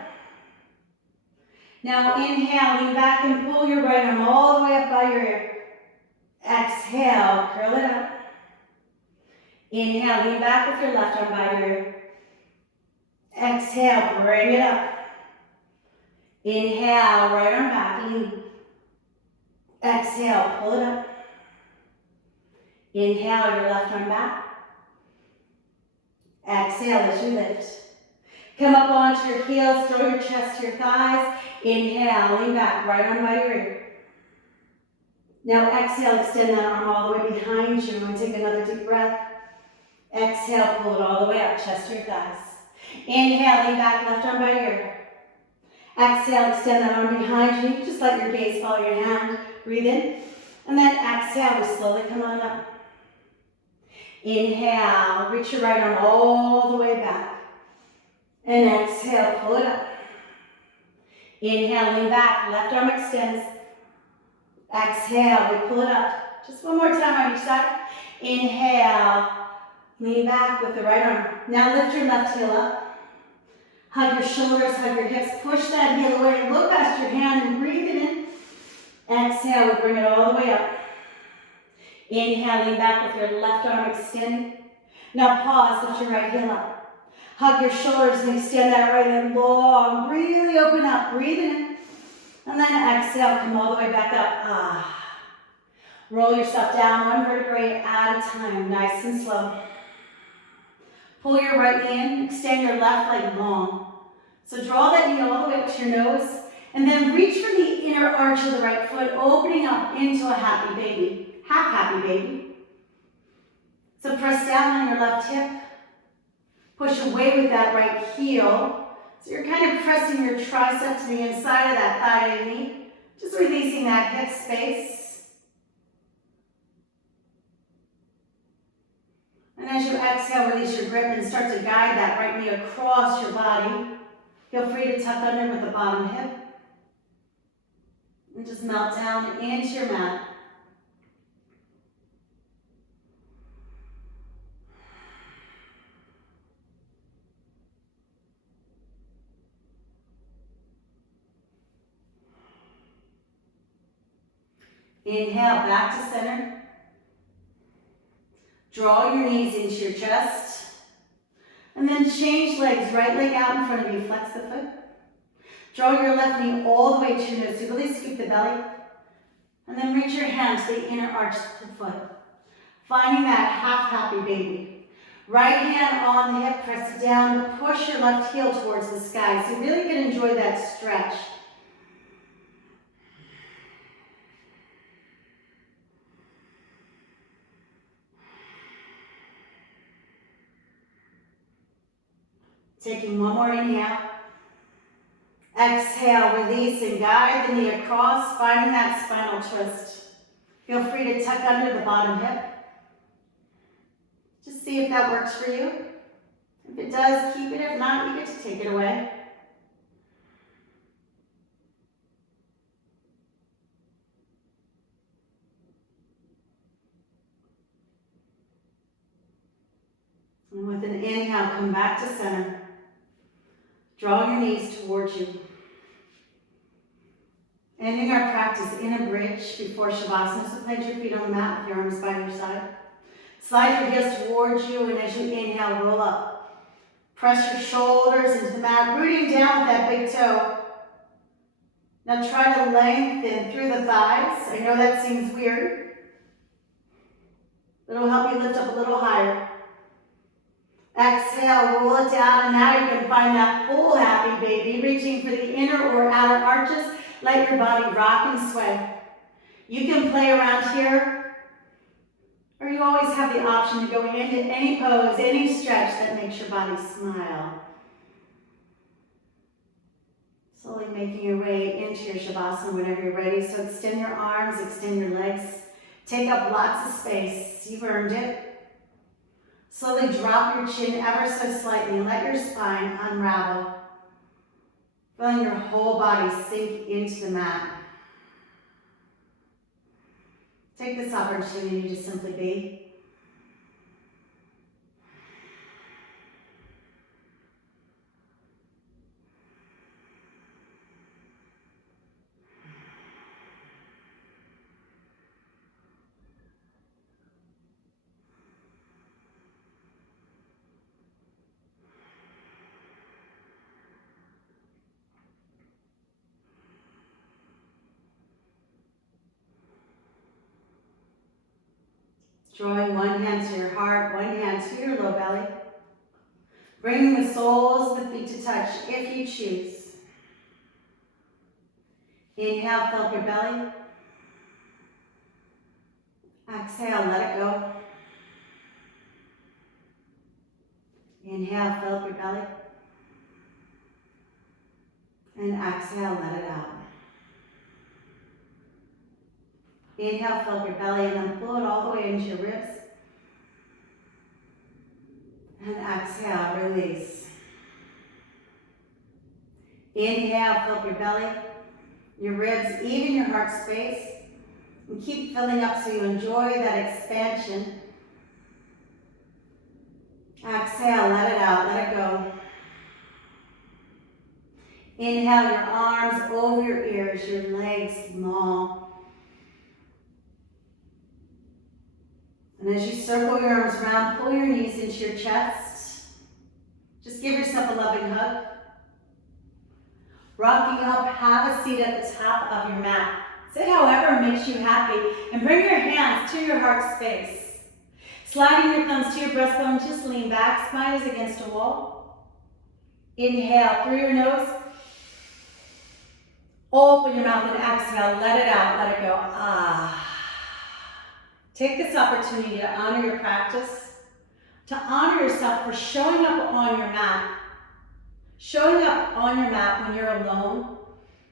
Now inhale, lean back and pull your right arm all the way up by your ear. Exhale, curl it up. Inhale, lean back with your left arm by your ear. Exhale, bring it up. Inhale, right arm back, lean. Exhale, pull it up. Inhale, your left arm back. Exhale as you lift. Come up onto your heels, draw your chest to your thighs. Inhale, lean back, right arm by your ear. Now exhale, extend that arm all the way behind you and take another deep breath. Exhale, pull it all the way up, chest to your thighs. Inhale, lean back, left arm by your ear. Exhale, extend that arm behind you. Just let your gaze follow your hand. Breathe in. And then exhale, we slowly come on up. Inhale, reach your right arm all the way back. And exhale, pull it up. Inhale, lean back, left arm extends. Exhale, we pull it up. Just one more time on each side. Inhale, lean back with the right arm. Now lift your left heel up. Hug your shoulders, hug your hips. Push that heel away. Look past your hand and breathe it in. Exhale, we bring it all the way up. Inhale, lean back with your left arm extending. Now pause, lift your right heel up. Hug your shoulders and extend that right leg long. Really open up, breathe in. And then exhale, come all the way back up. Roll yourself down one vertebrae at a time, nice and slow. Pull your right knee in, extend your left leg long. So draw that knee all the way up to your nose, and then reach for the inner arch of the right foot, opening up into a happy baby, half happy baby. So press down on your left hip, push away with that right heel. So you're kind of pressing your tricep to the inside of that thigh and knee, just releasing that hip space. And as you exhale, release your grip and start to guide that right knee across your body. Feel free to tuck under with the bottom hip. And just melt down into your mat. Inhale, back to center. Draw your knees into your chest. And then change legs, right leg out in front of you, flex the foot. Draw your left knee all the way to your nose. So really scoop the belly. And then reach your hand to the inner arch of the foot. Finding that half happy baby. Right hand on the hip, press it down, but push your left heel towards the sky. So you really can enjoy that stretch. Taking one more inhale. Exhale, release and guide the knee across, finding that spinal twist. Feel free to tuck under the bottom hip. Just see if that works for you. If it does, keep it. If not, you get to take it away. And with an inhale, come back to center. Draw your knees towards you. Ending our practice in a bridge before Shavasana. So plant your feet on the mat with your arms by your side. Slide your heels towards you, and as you inhale, roll up. Press your shoulders into the mat, rooting down with that big toe. Now try to lengthen through the thighs. I know that seems weird. It'll help you lift up a little higher. Exhale, roll it down, and now you can find that full happy baby, reaching for the inner or outer arches. Let your body rock and sway. You can play around here, or you always have the option to go into any pose, any stretch that makes your body smile. Slowly making your way into your Shavasana whenever you're ready. So extend your arms, extend your legs. Take up lots of space. You've earned it. Slowly drop your chin ever so slightly and let your spine unravel. Feeling your whole body sink into the mat. Take this opportunity to simply be. Drawing one hand to your heart, one hand to your low belly. Bringing the soles of the feet to touch if you choose. Inhale, fill up your belly. Exhale, let it go. Inhale, fill up your belly. And exhale, let it out. Inhale, fill up your belly, and then pull it all the way into your ribs. And exhale, release. Inhale, fill up your belly, your ribs, even your heart space. And keep filling up so you enjoy that expansion. Exhale, let it out, let it go. Inhale, your arms over your ears, your legs long. And as you circle your arms around, pull your knees into your chest. Just give yourself a loving hug. Rocking up, have a seat at the top of your mat. Sit however makes you happy, and bring your hands to your heart space. Sliding your thumbs to your breastbone, just lean back, spine is against a wall. Inhale through your nose. Open your mouth and exhale, let it out, let it go. Ah. Take this opportunity to honor your practice, to honor yourself for showing up on your mat. Showing up on your mat when you're alone,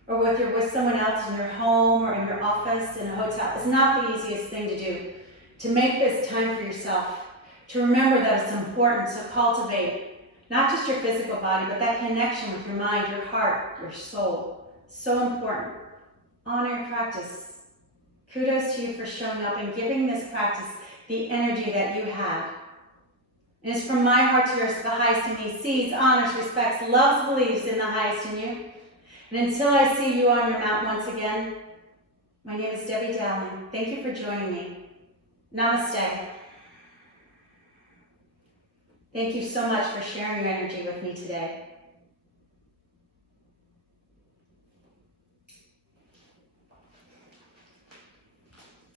or whether you're with someone else in your home or in your office, in a hotel, is not the easiest thing to do. To make this time for yourself, to remember that it's important to cultivate not just your physical body, but that connection with your mind, your heart, your soul. So important. Honor your practice. Kudos to you for showing up and giving this practice the energy that you had. And it's from my heart to yours, the highest in me sees, honors, respects, loves, believes in the highest in you. And until I see you on your mat once again, my name is Debbie Dowling. Thank you for joining me. Namaste. Thank you so much for sharing your energy with me today.